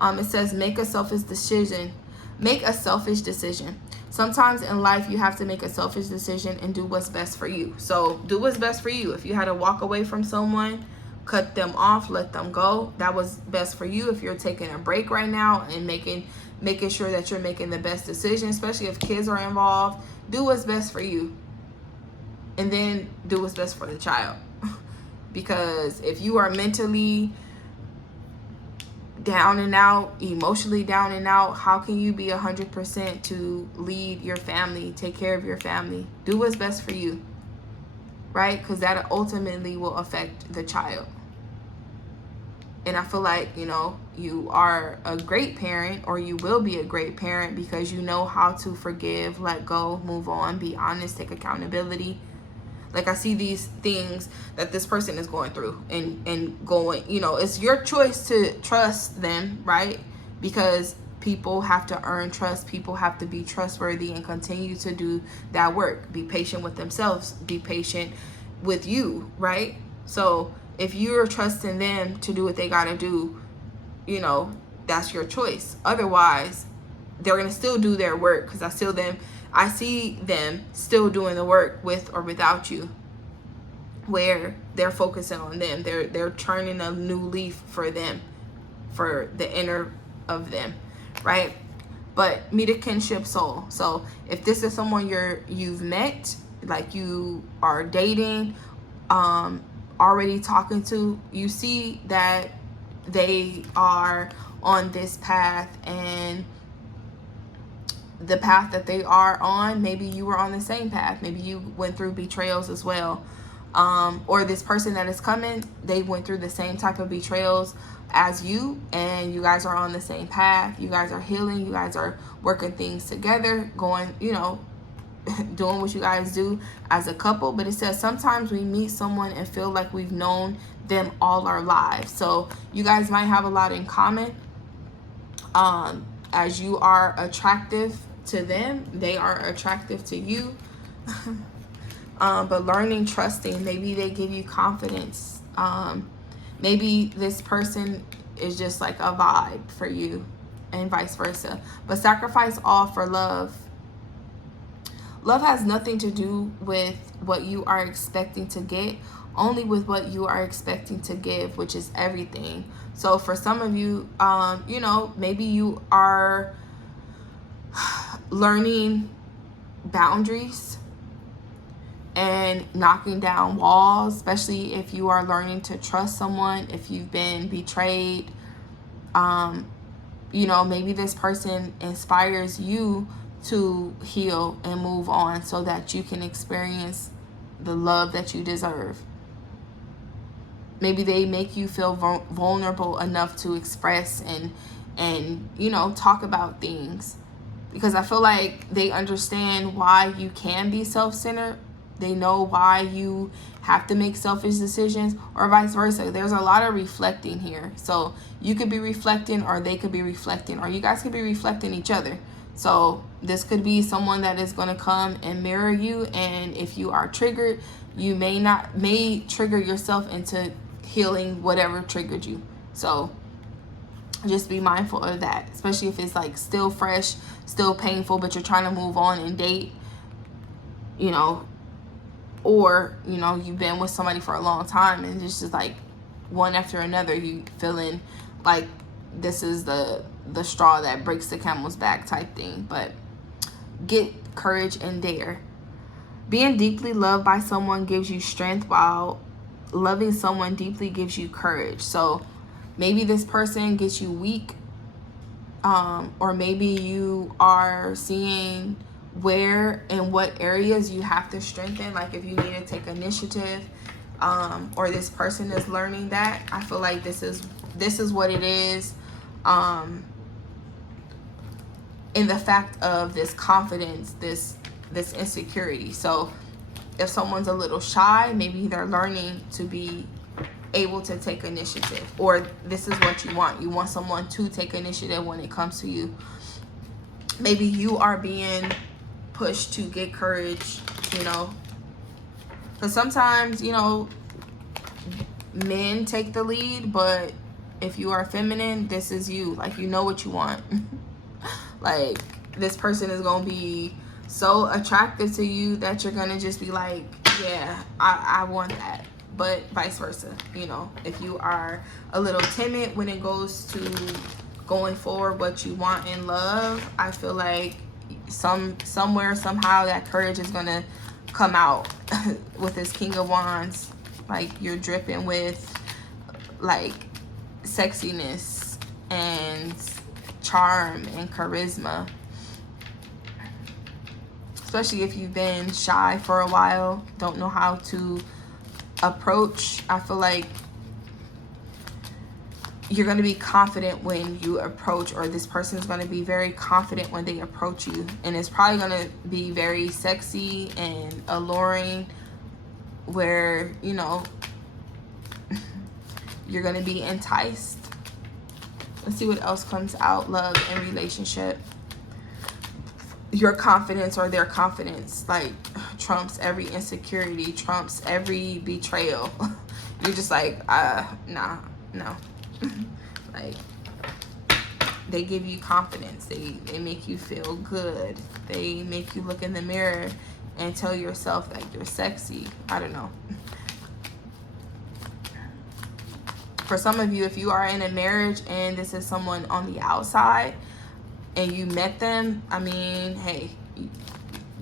It says make a selfish decision. Make a selfish decision. Sometimes in life you have to make a selfish decision and do what's best for you. So do what's best for you. If you had to walk away from someone, cut them off, let them go, that was best for you. If you're taking a break right now and making sure that you're making the best decision, especially if kids are involved, do what's best for you. And then do what's best for the child. Because if you are mentally down and out, emotionally down and out, how can you be 100% to lead your family, take care of your family? Do what's best for you, right? Because that ultimately will affect the child. And I feel like, you know, you are a great parent, or you will be a great parent, because you know how to forgive, let go, move on, be honest, take accountability. Like I see these things that this person is going through and going, you know, it's your choice to trust them, right? Because people have to earn trust. People have to be trustworthy and continue to do that work. Be patient with themselves. Be patient with you, right? So if you're trusting them to do what they got to do, you know, that's your choice. Otherwise, they're going to still do their work, because I see them still doing the work with or without you, where they're focusing on them. They're turning a new leaf for them, for the inner of them, right? But meet a kinship soul. So if this is someone you've met, like you are dating, already talking to, you see that they are on this path, and the path that they are on, maybe you were on the same path. Maybe you went through betrayals as well. Or this person that is coming, they went through the same type of betrayals as you, and you guys are on the same path. You guys are healing. You guys are working things together, going, you know, doing what you guys do as a couple. But it says sometimes we meet someone and feel like we've known them all our lives. So you guys might have a lot in common. As you are attractive to them, they are attractive to you. But learning, trusting, maybe they give you confidence. Maybe this person is just like a vibe for you, and vice versa. But sacrifice all for love. Love has nothing to do with what you are expecting to get, only with what you are expecting to give, which is everything. So for some of you, you know, maybe you are learning boundaries and knocking down walls, especially if you are learning to trust someone, if you've been betrayed. You know, maybe this person inspires you to heal and move on so that you can experience the love that you deserve. Maybe they make you feel vulnerable enough to express and you know, talk about things, because I feel like they understand why you can be self-centered. They know why you have to make selfish decisions, or vice versa. There's a lot of reflecting here. So you could be reflecting, or they could be reflecting, or you guys could be reflecting each other. So this could be someone that is going to come and mirror you, and if you are triggered, you may trigger yourself into healing whatever triggered you. So just be mindful of that, especially if it's like still fresh, still painful, but you're trying to move on and date, you know, or, you know, you've been with somebody for a long time and it's just like one after another, you feeling like this is the straw that breaks the camel's back type thing. But get courage and dare. Being deeply loved by someone gives you strength, while loving someone deeply gives you courage. So maybe this person gets you weak, or maybe you are seeing where and what areas you have to strengthen, like if you need to take initiative, or this person is learning that. I feel like this is what it is, in the fact of this confidence, this insecurity. So if someone's a little shy, maybe they're learning to be able to take initiative, or this is what you want someone to take initiative when it comes to you. Maybe you are being pushed to get courage, you know, because sometimes, you know, men take the lead, but if you are feminine, this is you. Like, you know what you want. Like, this person is gonna be so attractive to you that you're gonna just be like, yeah, I want that. But vice versa, you know, if you are a little timid when it goes to going forward what you want in love, I feel like somewhere, somehow, that courage is gonna come out with this King of Wands. Like, you're dripping with like sexiness and charm and charisma, especially if you've been shy for a while, don't know how to approach. I feel like you're going to be confident when you approach, or this person is going to be very confident when they approach you, and it's probably going to be very sexy and alluring, where, you know, you're going to be enticed. Let's see what else comes out. Love and relationship. Your confidence, or their confidence, like, trumps every insecurity, trumps every betrayal. You're just like, no. Like, they give you confidence. They make you feel good. They make you look in the mirror and tell yourself that you're sexy. I don't know. For some of you, if you are in a marriage and this is someone on the outside and you met them, I mean, hey,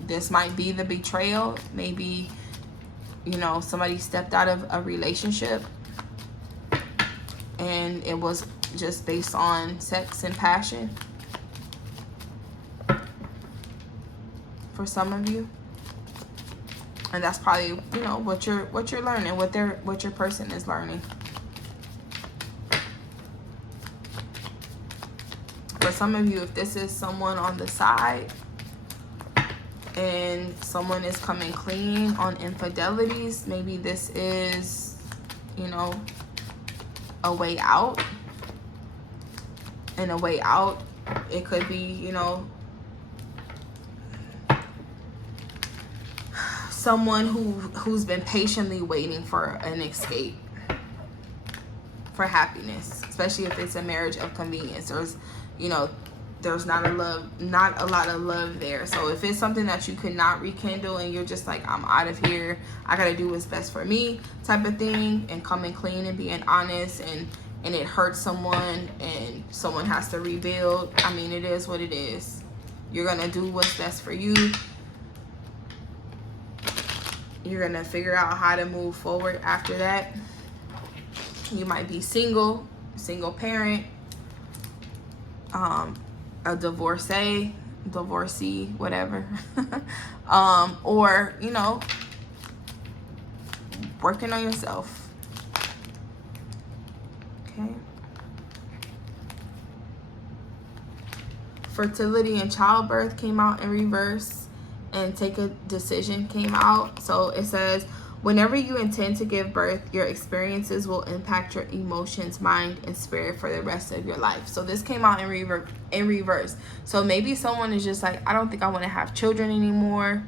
this might be the betrayal. Maybe, you know, somebody stepped out of a relationship and it was just based on sex and passion for some of you. And that's probably, you know, what you're learning, what your person is learning. For some of you, if this is someone on the side and someone is coming clean on infidelities, maybe this is, you know, a way out. And a way out, it could be, you know, someone who's been patiently waiting for an escape, for happiness, especially if it's a marriage of convenience. There's, you know, there's not a lot of love there. So if it's something that you cannot rekindle and you're just like, I'm out of here, I gotta do what's best for me type of thing, and coming clean and being honest, and it hurts someone and someone has to rebuild, I mean, it is what it is. You're gonna do what's best for you. You're gonna figure out how to move forward after that. You might be single parent, a divorcee, whatever. Or, you know, working on yourself. Okay. Fertility and childbirth came out in reverse, and take a decision came out. So it says, whenever you intend to give birth, your experiences will impact your emotions, mind, and spirit for the rest of your life. So this came out in reverse. So maybe someone is just like, I don't think I want to have children anymore.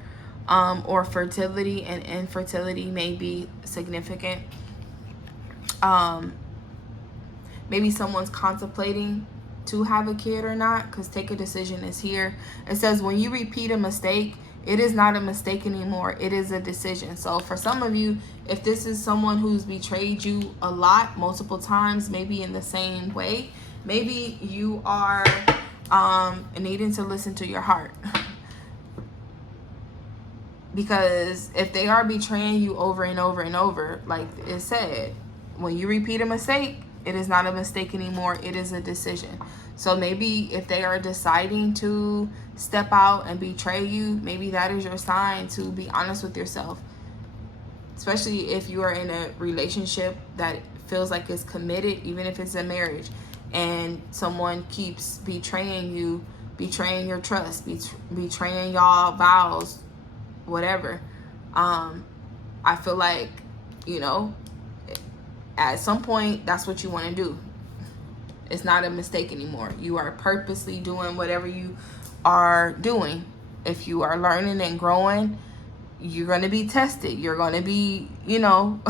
Or fertility and infertility may be significant. Maybe someone's contemplating to have a kid or not, because take a decision is here. It says, when you repeat a mistake, it is not a mistake anymore. It is a decision. So for some of you, if this is someone who's betrayed you a lot, multiple times, maybe in the same way, maybe you are needing to listen to your heart. Because if they are betraying you over and over and over, like it said, when you repeat a mistake, it is not a mistake anymore. It is a decision. So maybe if they are deciding to step out and betray you, maybe that is your sign to be honest with yourself. Especially if you are in a relationship that feels like it's committed, even if it's a marriage, and someone keeps betraying you, betraying your trust, betraying y'all vows, whatever. I feel like, you know, at some point, that's what you want to do. It's not a mistake anymore. You are purposely doing whatever you are doing. If you are learning and growing, you're going to be tested. You're going to be, you know,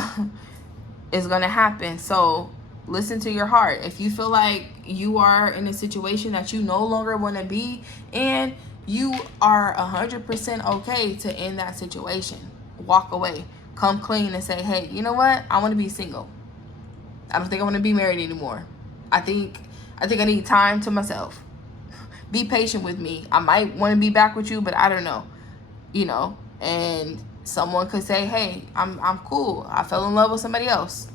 it's going to happen. So listen to your heart. If you feel like you are in a situation that you no longer want to be in, you are 100% okay to end that situation. Walk away. Come clean and say, hey, you know what? I want to be single. I don't think I want to be married anymore. I think I need time to myself. Be patient with me. I might want to be back with you, but I don't know. You know, and someone could say, hey, I'm cool. I fell in love with somebody else.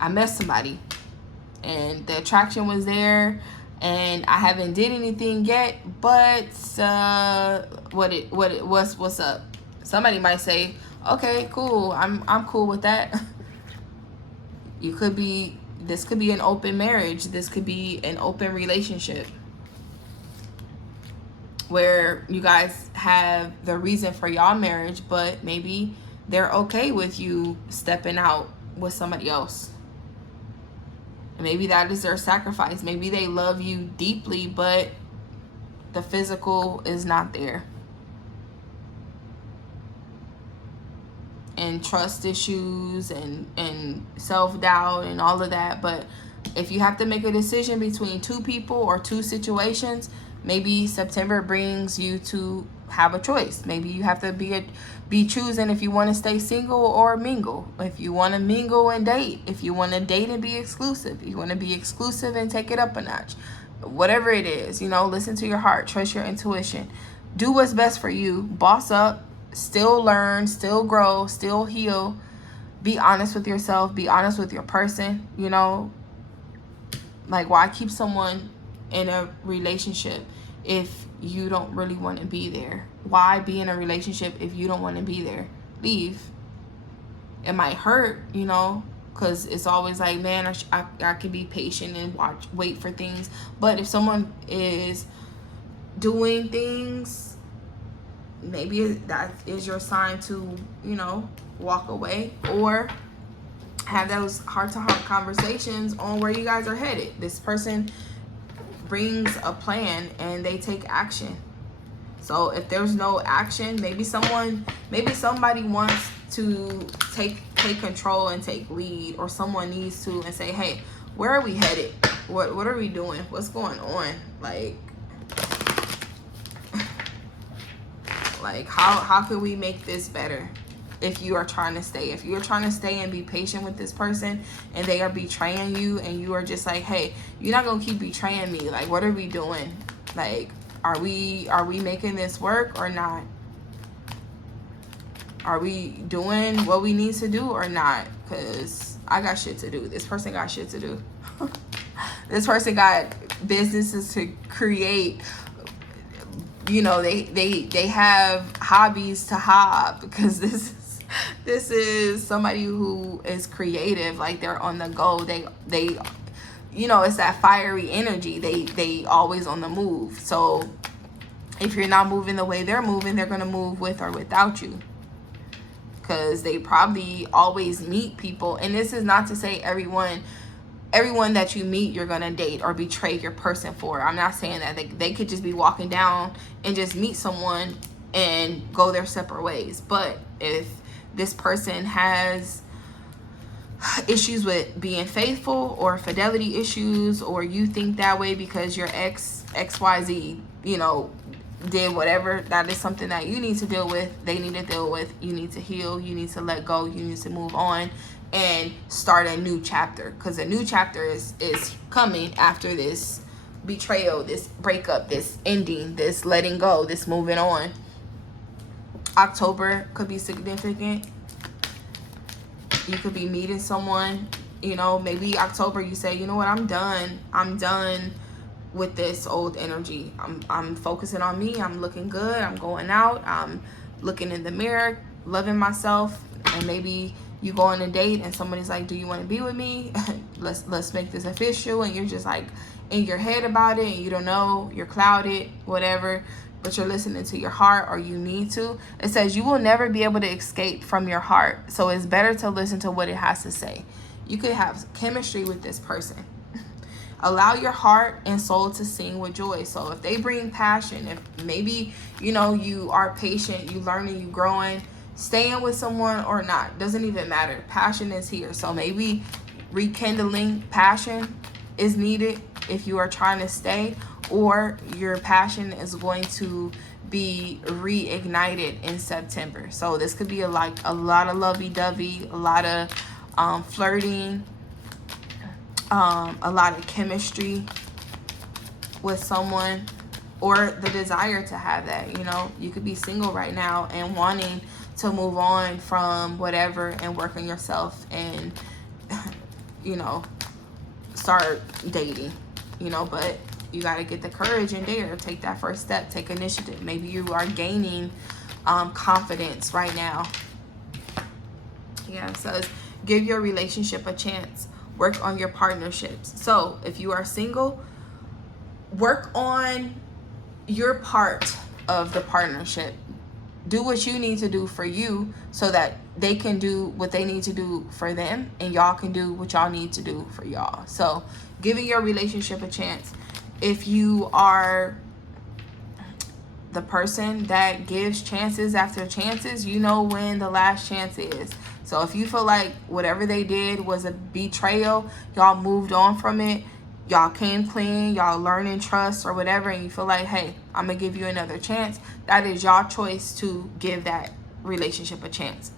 I met somebody and the attraction was there, and I haven't did anything yet, but what's up? Somebody might say, okay, cool. I'm cool with that. This could be an open marriage. This could be an open relationship where you guys have the reason for y'all marriage, but maybe they're okay with you stepping out with somebody else. Maybe that is their sacrifice. Maybe they love you deeply, but the physical is not there. And trust issues and self-doubt and all of that. But if you have to make a decision between two people or two situations, maybe September brings you to have a choice. Maybe you have to be choosing if you want to stay single or mingle. If you want to mingle and date. If you want to date and be exclusive. If you want to be exclusive and take it up a notch. Whatever it is, you know, listen to your heart. Trust your intuition. Do what's best for you. Boss up. Still learn, still grow, still heal. Be honest with yourself. Be honest with your person. You know, Like, why keep someone in a relationship if you don't really want to be there? Why be in a relationship if you don't want to be there? Leave. It might hurt, you know, because it's always like, man, I can be patient and wait for things. But if someone is doing things, maybe that is your sign to, you know, walk away, or have those heart-to-heart conversations on where you guys are headed. This person brings a plan and they take action. So if there's no action, maybe somebody wants to take control and take lead, or someone needs to, and say, hey, where are we headed? What are we doing? What's going on? Like how can we make this better? If you are trying to stay and be patient with this person, and they are betraying you, and you are just like, hey, you're not gonna keep betraying me. Like, what are we doing? Like, are we making this work or not? Are we doing what we need to do or not? Because I got shit to do. This person got shit to do. This person got businesses to create. You know, they have hobbies to hob, because this is somebody who is creative. Like, they're on the go. They you know, it's that fiery energy. They always on the move. So if you're not moving the way they're moving, they're going to move with or without you, because they probably always meet people. And this is not to say everyone that you meet you're gonna date or betray your person for. I'm not saying that. They could just be walking down and just meet someone and go their separate ways. But if this person has issues with being faithful, or fidelity issues, or you think that way because your XYZ, you know, did whatever, that is something that you need to deal with. They need to deal with. You need to heal. You need to let go. You need to move on and start a new chapter, because a new chapter is coming after this betrayal, this breakup, this ending, this letting go, this moving on. October could be significant. You could be meeting someone, you know, maybe October you say, you know what, I'm done with this old energy. I'm focusing on me. I'm looking good. I'm going out. I'm looking in the mirror, loving myself. And maybe you go on a date and somebody's like, do you want to be with me? let's make this official. And you're just like in your head about it, and you don't know, you're clouded, whatever, but you're listening to your heart, or you need to. It says you will never be able to escape from your heart. So it's better to listen to what it has to say. You could have chemistry with this person. Allow your heart and soul to sing with joy. So if they bring passion, if maybe, you know, you are patient, you learning, you growing, staying with someone or not, doesn't even matter. Passion is here. So maybe rekindling passion is needed if you are trying to stay, or your passion is going to be reignited in September. So this could be a lot of lovey-dovey, a lot of flirting, a lot of chemistry with someone, or the desire to have that. You know, you could be single right now and wanting to move on from whatever and work on yourself and, you know, start dating, you know, but you got to get the courage and dare, take that first step, take initiative. Maybe you are gaining confidence right now. Yeah, it says give your relationship a chance. Work on your partnerships. So if you are single, work on your part of the partnership. Do what you need to do for you, so that they can do what they need to do for them, and y'all can do what y'all need to do for y'all. So giving your relationship a chance. If you are the person that gives chances after chances, you know when the last chance is. So if you feel like whatever they did was a betrayal, y'all moved on from it, y'all came clean, y'all learning trust or whatever, and you feel like, hey, I'm gonna give you another chance, that is your choice to give that relationship a chance.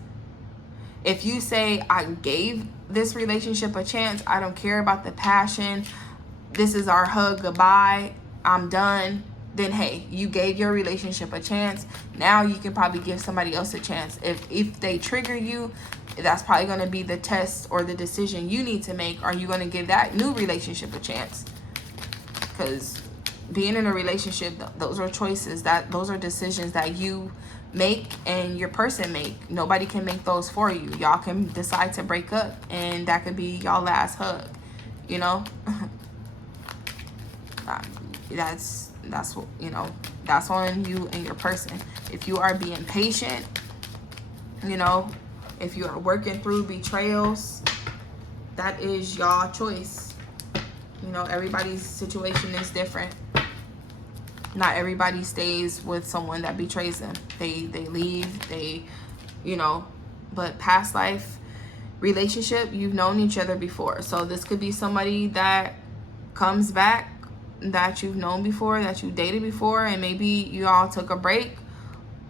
If you say, I gave this relationship a chance, I don't care about the passion, this is our hug goodbye, I'm done, then hey, you gave your relationship a chance. Now you can probably give somebody else a chance. If they trigger you, that's probably going to be the test or the decision you need to make. Are you going to give that new relationship a chance? Because being in a relationship, those are choices, those are decisions that you make and your person make. Nobody can make those for you. Y'all can decide to break up, and that could be y'all last hug, you know. That's what, you know, that's on you and your person. If you are being patient, you know, if you are working through betrayals, that is y'all choice. You know, everybody's situation is different. Not everybody stays with someone that betrays them. They leave, you know. But past life relationship, you've known each other before. So this could be somebody that comes back that you've known before, that you dated before, and maybe you all took a break,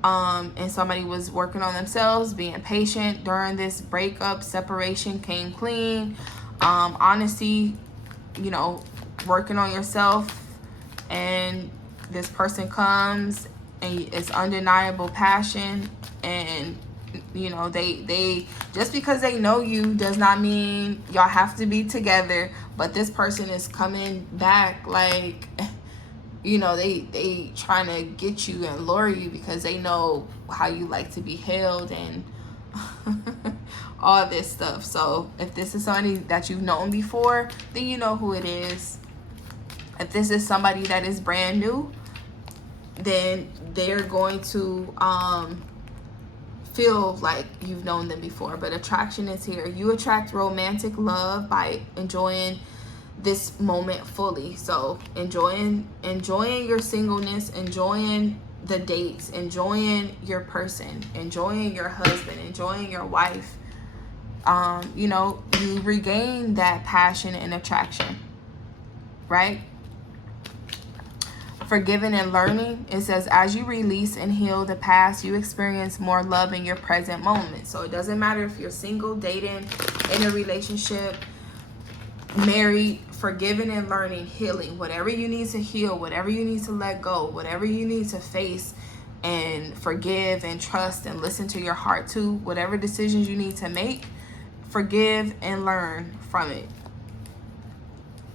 and somebody was working on themselves, being patient during this breakup, separation, came clean, honesty, you know, working on yourself, and this person comes and it's undeniable passion, and you know, they just because they know you does not mean y'all have to be together. But this person is coming back, like, you know, they trying to get you and lure you because they know how you like to be held and all this stuff. So if this is somebody that you've known before, then you know who it is. If this is somebody that is brand new, then they're going to feel like you've known them before. But attraction is here. You attract romantic love by enjoying this moment fully. So enjoying your singleness, enjoying the dates, enjoying your person, enjoying your husband, enjoying your wife. You know, you regain that passion and attraction, right? Forgiving and learning, it says, as you release and heal the past, you experience more love in your present moment. So it doesn't matter if you're single, dating, in a relationship, married, forgiving and learning, healing. Whatever you need to heal, whatever you need to let go, whatever you need to face and forgive and trust and listen to your heart to, whatever decisions you need to make, forgive and learn from it.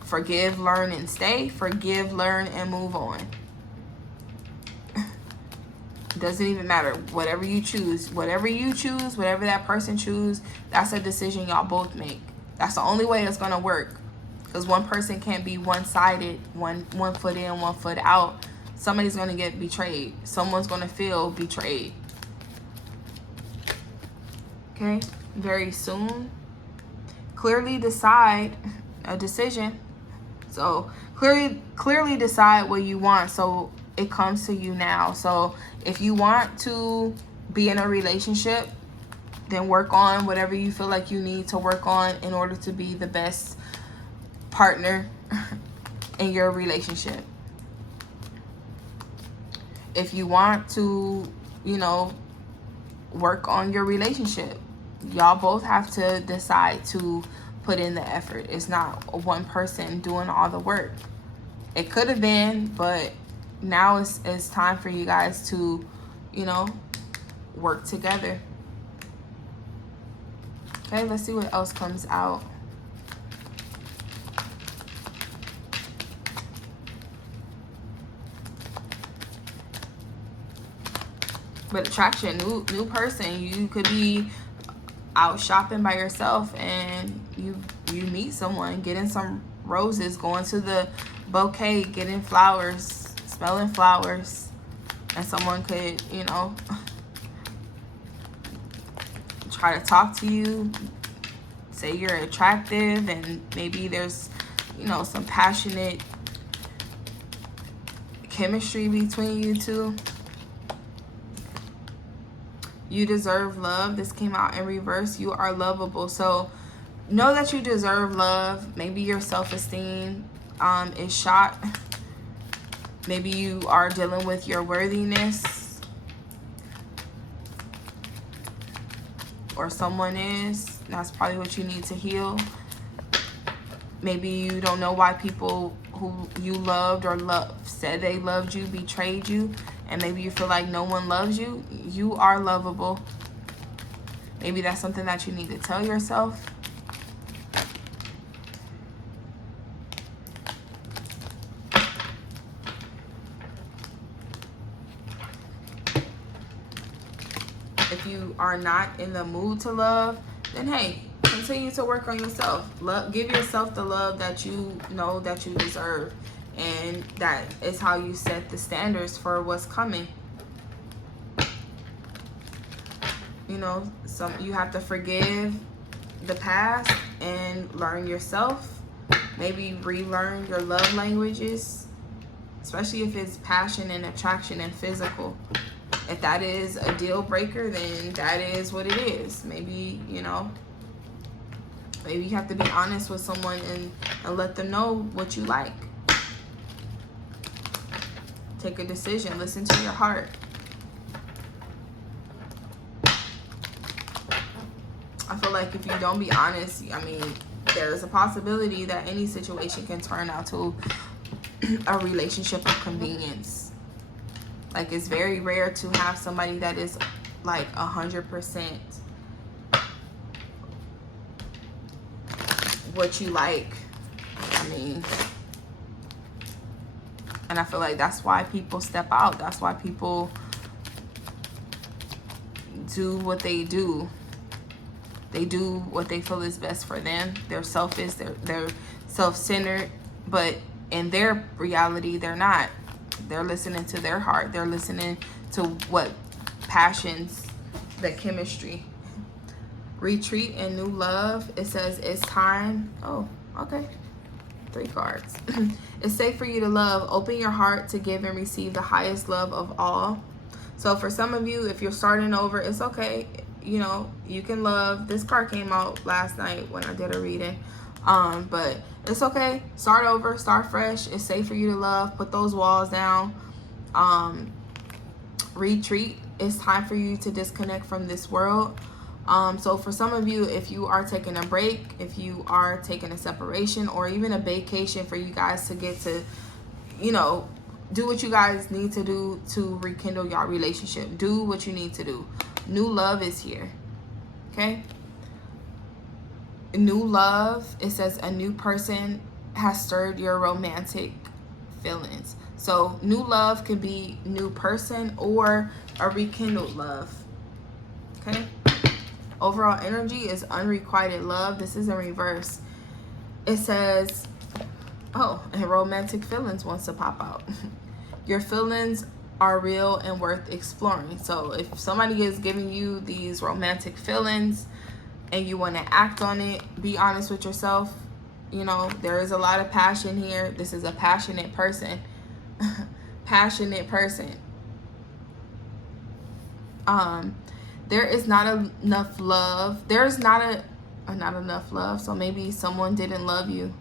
Forgive, learn, and stay. Forgive, learn, and move on. Doesn't even matter. Whatever you choose, whatever that person choose, that's a decision y'all both make. That's the only way it's going to work. Because one person can't be one-sided, one foot in, 1 foot out. Somebody's going to get betrayed. Someone's going to feel betrayed. Okay? Very soon. Clearly decide a decision. So clearly decide what you want, so it comes to you now. So if you want to be in a relationship, then work on whatever you feel like you need to work on in order to be the best partner in your relationship. If you want to, you know, work on your relationship, y'all both have to decide to put in the effort. It's not one person doing all the work. It could have been, but now it's time for you guys to, you know, work together. Okay, let's see what else comes out. But attraction, new person. You could be out shopping by yourself and you meet someone, getting some roses, going to the bouquet, getting flowers, smelling flowers, and someone could, you know, try to talk to you, say you're attractive, and maybe there's, you know, some passionate chemistry between you two. You deserve love. This came out in reverse. You are lovable. So know that you deserve love. Maybe your self-esteem is shot. Maybe you are dealing with your worthiness, or someone is. That's probably what you need to heal. Maybe you don't know why people who you loved or said they loved you betrayed you, and maybe you feel like no one loves you, you are lovable. Maybe that's something that you need to tell yourself. If you are not in the mood to love, then hey, continue to work on yourself. Give yourself the love that you know that you deserve, and that is how you set the standards for what's coming. You know, you have to forgive the past and learn yourself. Maybe relearn your love languages, especially if it's passion and attraction and physical. If that is a deal breaker, then that is what it is. Maybe, you know, maybe you have to be honest with someone and let them know what you like. Take a decision. Listen to your heart. I feel like if you don't be honest, I mean, there's a possibility that any situation can turn out to a relationship of convenience. Like, it's very rare to have somebody that is like 100% what you like. I mean, and I feel like that's why people step out. That's why people do what they do. They do what they feel is best for them. They're selfish. They're self-centered. But in their reality, they're not. They're listening to their heart. They're listening to what passions, the chemistry. Retreat and new love. It says it's time. Oh, okay. 3 cards. It's safe for you to love. Open your heart to give and receive the highest love of all. So for some of you, if you're starting over, it's okay. You know, you can love. This card came out last night when I did a reading. But it's okay. Start over. Start fresh. It's safe for you to love. Put those walls down. Retreat. It's time for you to disconnect from this world. So for some of you, if you are taking a break, if you are taking a separation or even a vacation for you guys to get to, you know, do what you guys need to do to rekindle your relationship. Do what you need to do. New love is here. Okay? New love, it says a new person has stirred your romantic feelings. So new love can be new person or a rekindled love. Okay? Overall energy is unrequited love. This is in reverse. It says, oh, and romantic feelings wants to pop out. Your feelings are real and worth exploring. So if somebody is giving you these romantic feelings and you want to act on it, be honest with yourself. You know, there is a lot of passion here. This is a passionate person. Passionate person. There is not enough love. There's not enough love. So maybe someone didn't love you.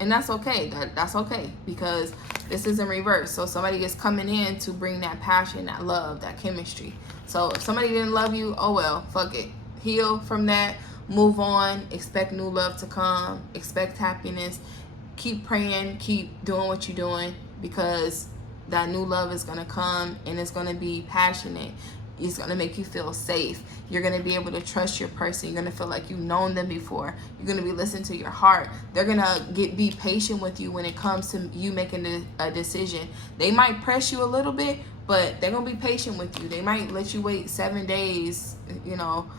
And that's okay. That's okay, because this is in reverse. So somebody is coming in to bring that passion, that love, that chemistry. So if somebody didn't love you, oh well, fuck it. Heal from that. Move on. Expect new love to come. Expect happiness. Keep praying. Keep doing what you're doing, because that new love is going to come and it's going to be passionate. It's going to make you feel safe. You're going to be able to trust your person. You're going to feel like you've known them before. You're going to be listening to your heart. They're going to be patient with you when it comes to you making a decision. They might press you a little bit, but they're going to be patient with you. They might let you wait 7 days, you know,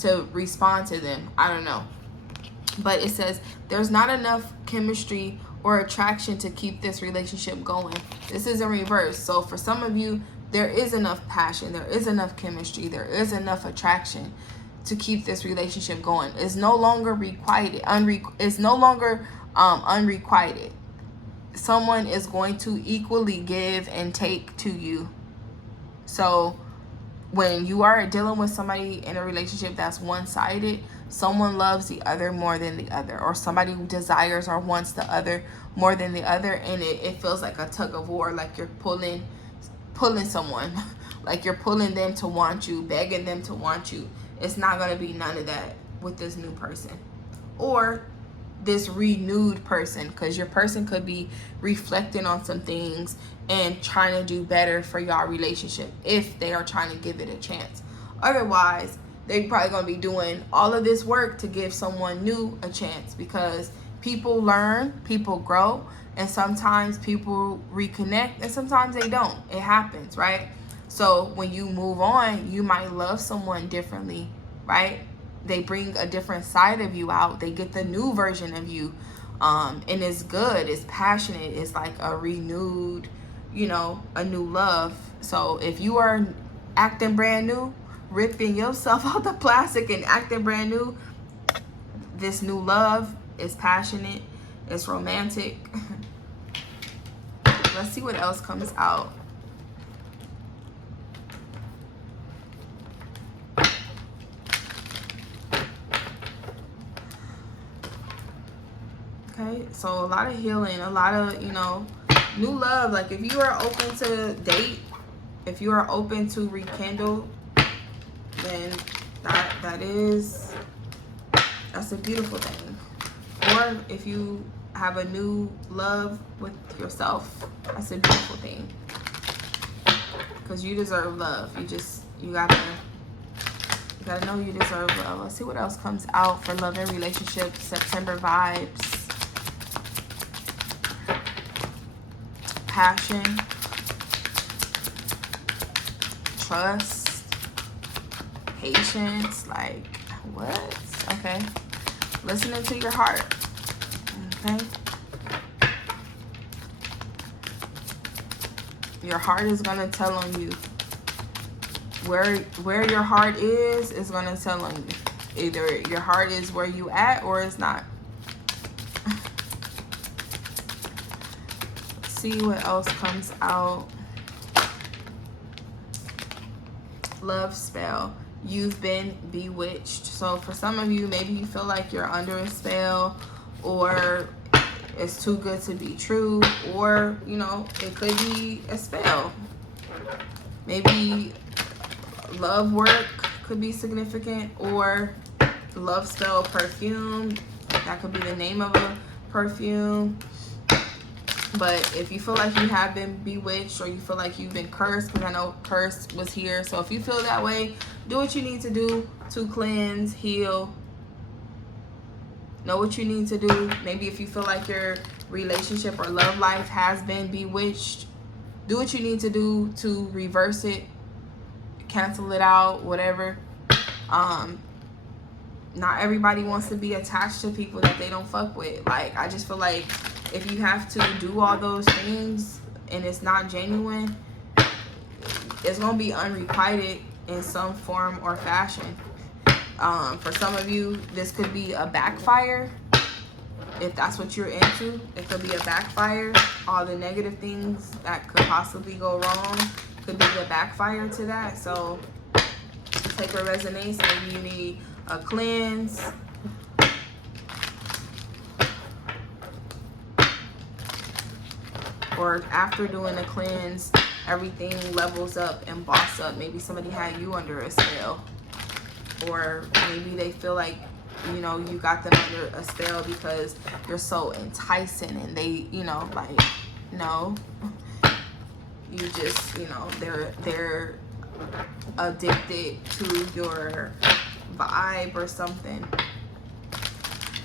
to respond to them. I don't know. But it says there's not enough chemistry or attraction to keep this relationship going. This is in reverse. So for some of you, there is enough passion, there is enough chemistry, there is enough attraction to keep this relationship going. It's no longer requited. It's no longer unrequited. Someone is going to equally give and take to you. So when you are dealing with somebody in a relationship that's one-sided, someone loves the other more than the other, or somebody desires or wants the other more than the other, and it feels like a tug of war, like you're pulling someone, like you're pulling them to want you, begging them to want you. It's not going to be none of that with this new person. Or this renewed person, because your person could be reflecting on some things and trying to do better for y'all relationship if they are trying to give it a chance. Otherwise, they're probably going to be doing all of this work to give someone new a chance, because people learn, people grow, and sometimes people reconnect and sometimes they don't. It happens, right? So when you move on, you might love someone differently, right? They bring a different side of you out. They get the new version of you. And it's good. It's passionate. It's like a renewed, a new love. So if you are acting brand new, ripping yourself out the plastic and acting brand new, this new love is passionate. It's romantic. Let's see what else comes out. Okay, so a lot of healing, a lot of, new love. Like if you are open to date, if you are open to rekindle, then that's a beautiful thing. Or if you have a new love with yourself, that's a beautiful thing. Because you deserve love. You gotta know you deserve love. Let's see what else comes out for love and relationships. September vibes. Passion. Trust. Patience. Like, what? Okay. Listening to your heart. Okay. Your heart is going to tell on you. Where your heart is going to tell on you. Either your heart is where you at or it's not. Let's see what else comes out. Love spell. You've been bewitched. So for some of you, maybe you feel like you're under a spell, or it's too good to be true, or it could be a spell. Maybe love work could be significant, or love spell perfume. That could be the name of a perfume. But if you feel like you have been bewitched, or you feel like you've been cursed, because I know cursed was here. So if you feel that way, do what you need to do to cleanse, heal. Know what you need to do. Maybe if you feel like your relationship or love life has been bewitched, do what you need to do to reverse it, cancel it out, whatever. Not everybody wants to be attached to people that they don't fuck with. Like, I just feel like if you have to do all those things and it's not genuine, it's gonna be unrequited in some form or fashion. For some of you, this could be a backfire. If that's what you're into, it could be a backfire. All the negative things that could possibly go wrong could be a backfire to that. So take what resonates. Maybe you need a cleanse. Or after doing a cleanse, everything levels up and boss up. Maybe somebody had you under a spell. Or maybe they feel like, you got them under a spell because you're so enticing, and they, like, no. You just, they're addicted to your vibe or something.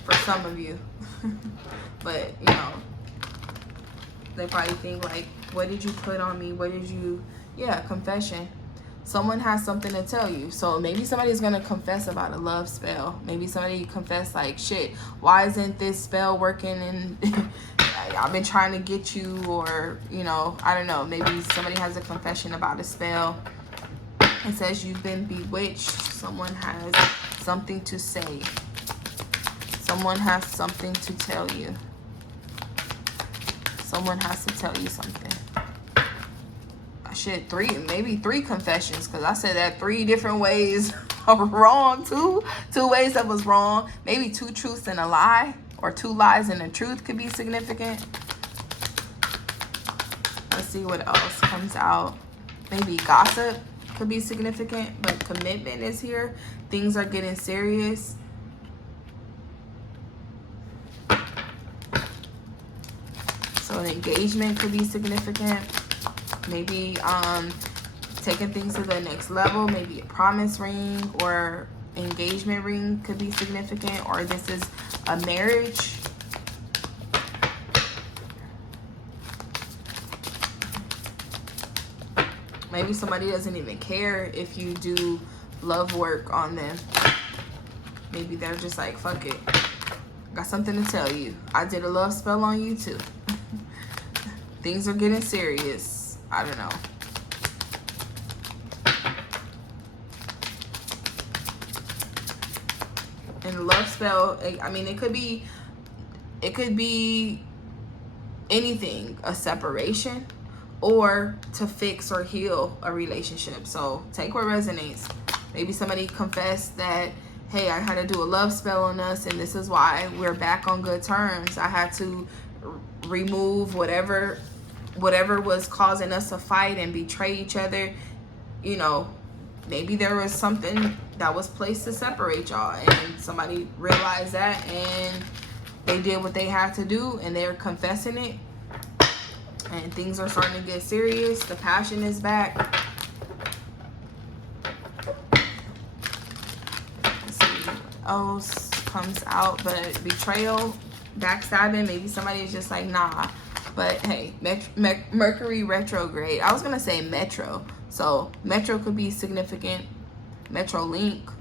For some of you. But, they probably think like, what did you put on me? What did you, confession. Someone has something to tell you. So maybe somebody's going to confess about a love spell. Maybe somebody confess like, shit, why isn't this spell working? And I've been trying to get you, or, I don't know. Maybe somebody has a confession about a spell. It says you've been bewitched. Someone has something to say. Someone has something to tell you. Someone has to tell you something. Shit, maybe three confessions, because I said that 3 different ways are wrong. Two ways that was wrong. Maybe 2 truths and a lie, or 2 lies and a truth could be significant. Let's see what else comes out. Maybe gossip could be significant, but commitment is here. Things are getting serious. engagement could be significant. Maybe taking things to the next level. Maybe a promise ring or engagement ring could be significant, or this is a marriage. Maybe somebody doesn't even care if you do love work on them. Maybe they're just like, fuck it, got something to tell you. I did a love spell on you too. Things are getting serious. I don't know. And the love spell, I mean, it could be anything, a separation, or to fix or heal a relationship. So take what resonates. Maybe somebody confessed that, hey, I had to do a love spell on us, and this is why we're back on good terms. I had to remove whatever was causing us to fight and betray each other. You know, maybe there was something that was placed to separate y'all, and somebody realized that, and they did what they had to do, and they're confessing it, and things are starting to get serious. The passion is back. Let's see what else comes out. But betrayal, backstabbing, maybe somebody is just like, nah. But hey, Mercury retrograde. I was gonna say Metro. So Metro could be significant. Metro Link,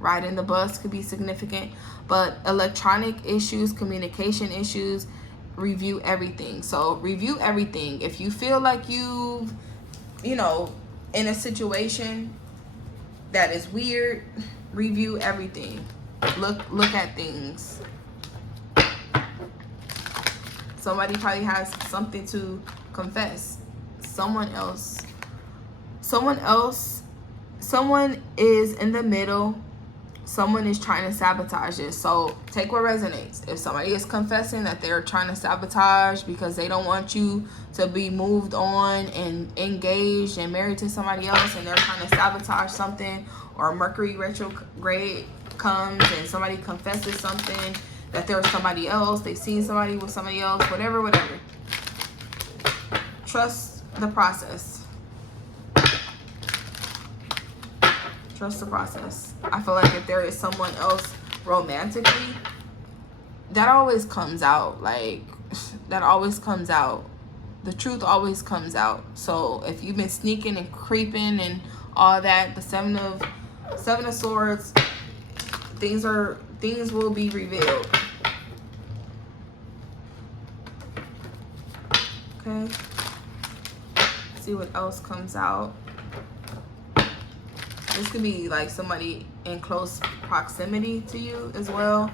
riding the bus could be significant. But electronic issues, communication issues, review everything. So review everything. If you feel like you know, in a situation that is weird, review everything. Look at things. Somebody probably has something to confess. Someone is in the middle. Someone is trying to sabotage this. So take what resonates. If somebody is confessing that they're trying to sabotage because they don't want you to be moved on and engaged and married to somebody else, and they're trying to sabotage something, or Mercury retrograde comes and somebody confesses something, that there's somebody else, they've seen somebody with somebody else, whatever. Trust the process. Trust the process. I feel like if there is someone else romantically, that always comes out. Like, that always comes out. The truth always comes out. So if you've been sneaking and creeping and all that, the Seven of Swords, things will be revealed. Okay. Let's see what else comes out. This could be like somebody in close proximity to you as well.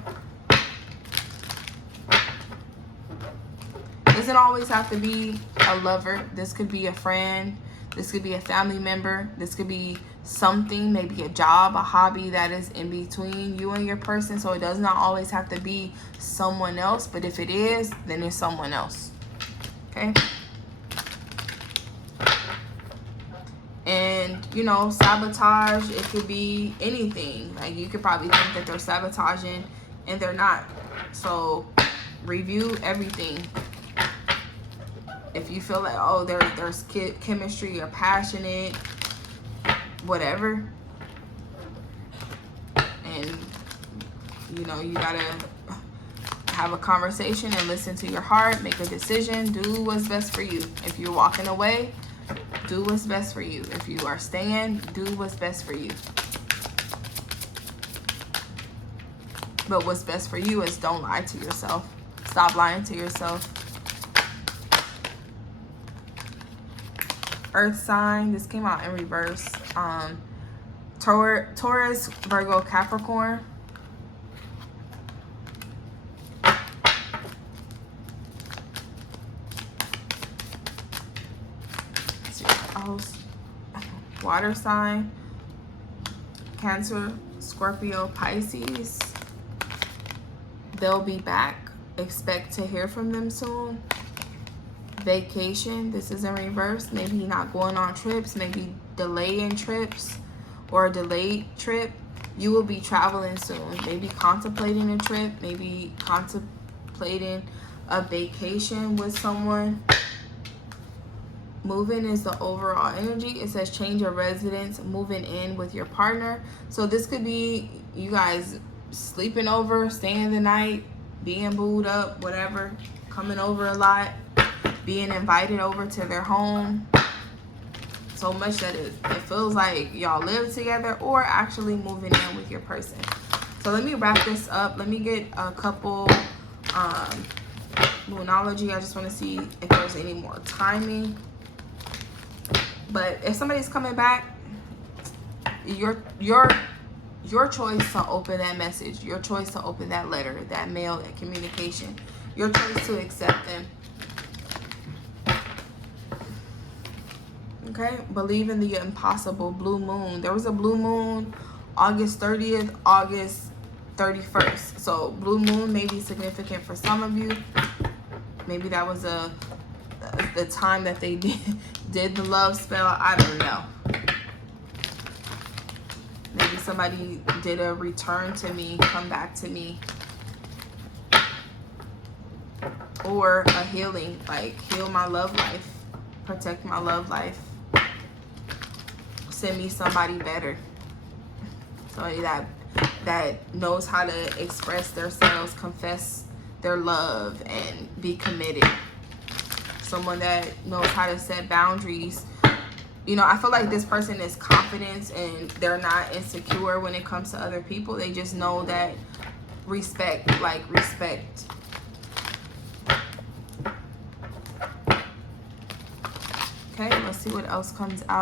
Doesn't always have to be a lover. This could be a friend. This could be a family member. This could be something, maybe a job, a hobby that is in between you and your person. So it does not always have to be someone else. But if it is, then it's someone else. Okay? And, you know, sabotage, it could be anything. Like, you could probably think that they're sabotaging and they're not. So review everything. If you feel like, oh, there's chemistry or passionate, whatever, and, you know, you gotta have a conversation and listen to your heart, make a decision, do what's best for you. If you're walking away, do what's best for you. If you are staying, do what's best for you. But what's best for you is don't lie to yourself. Stop lying to yourself. Earth sign, this came out in reverse. Taurus, Virgo, Capricorn. Water sign, Cancer, Scorpio, Pisces. They'll be back. Expect to hear from them soon. Vacation, this is in reverse. Maybe not going on trips, maybe delaying trips or a delayed trip. You will be traveling soon. Maybe contemplating a trip, maybe contemplating a vacation with someone. Moving is the overall energy. It says change your residence, moving in with your partner. So this could be you guys sleeping over, staying the night, being booed up, whatever, coming over a lot, being invited over to their home. So much that it feels like y'all live together, or actually moving in with your person. So let me wrap this up. Let me get a couple Moonology. I just want to see if there's any more timing. But if somebody's coming back, your choice to open that message, your choice to open that letter, that mail, that communication, your choice to accept them. Okay, believe in the impossible. Blue moon. There was a blue moon August 30th, August 31st. So blue moon may be significant for some of you. Maybe that was the time that they did the love spell. I don't know. Maybe somebody did a return to me, come back to me. Or a healing, like heal my love life, protect my love life. Send me somebody better. Somebody that knows how to express themselves, confess their love, and be committed. Someone that knows how to set boundaries. You know, I feel like this person is confident and they're not insecure when it comes to other people. They just know that respect, like respect. Okay, let's see what else comes out.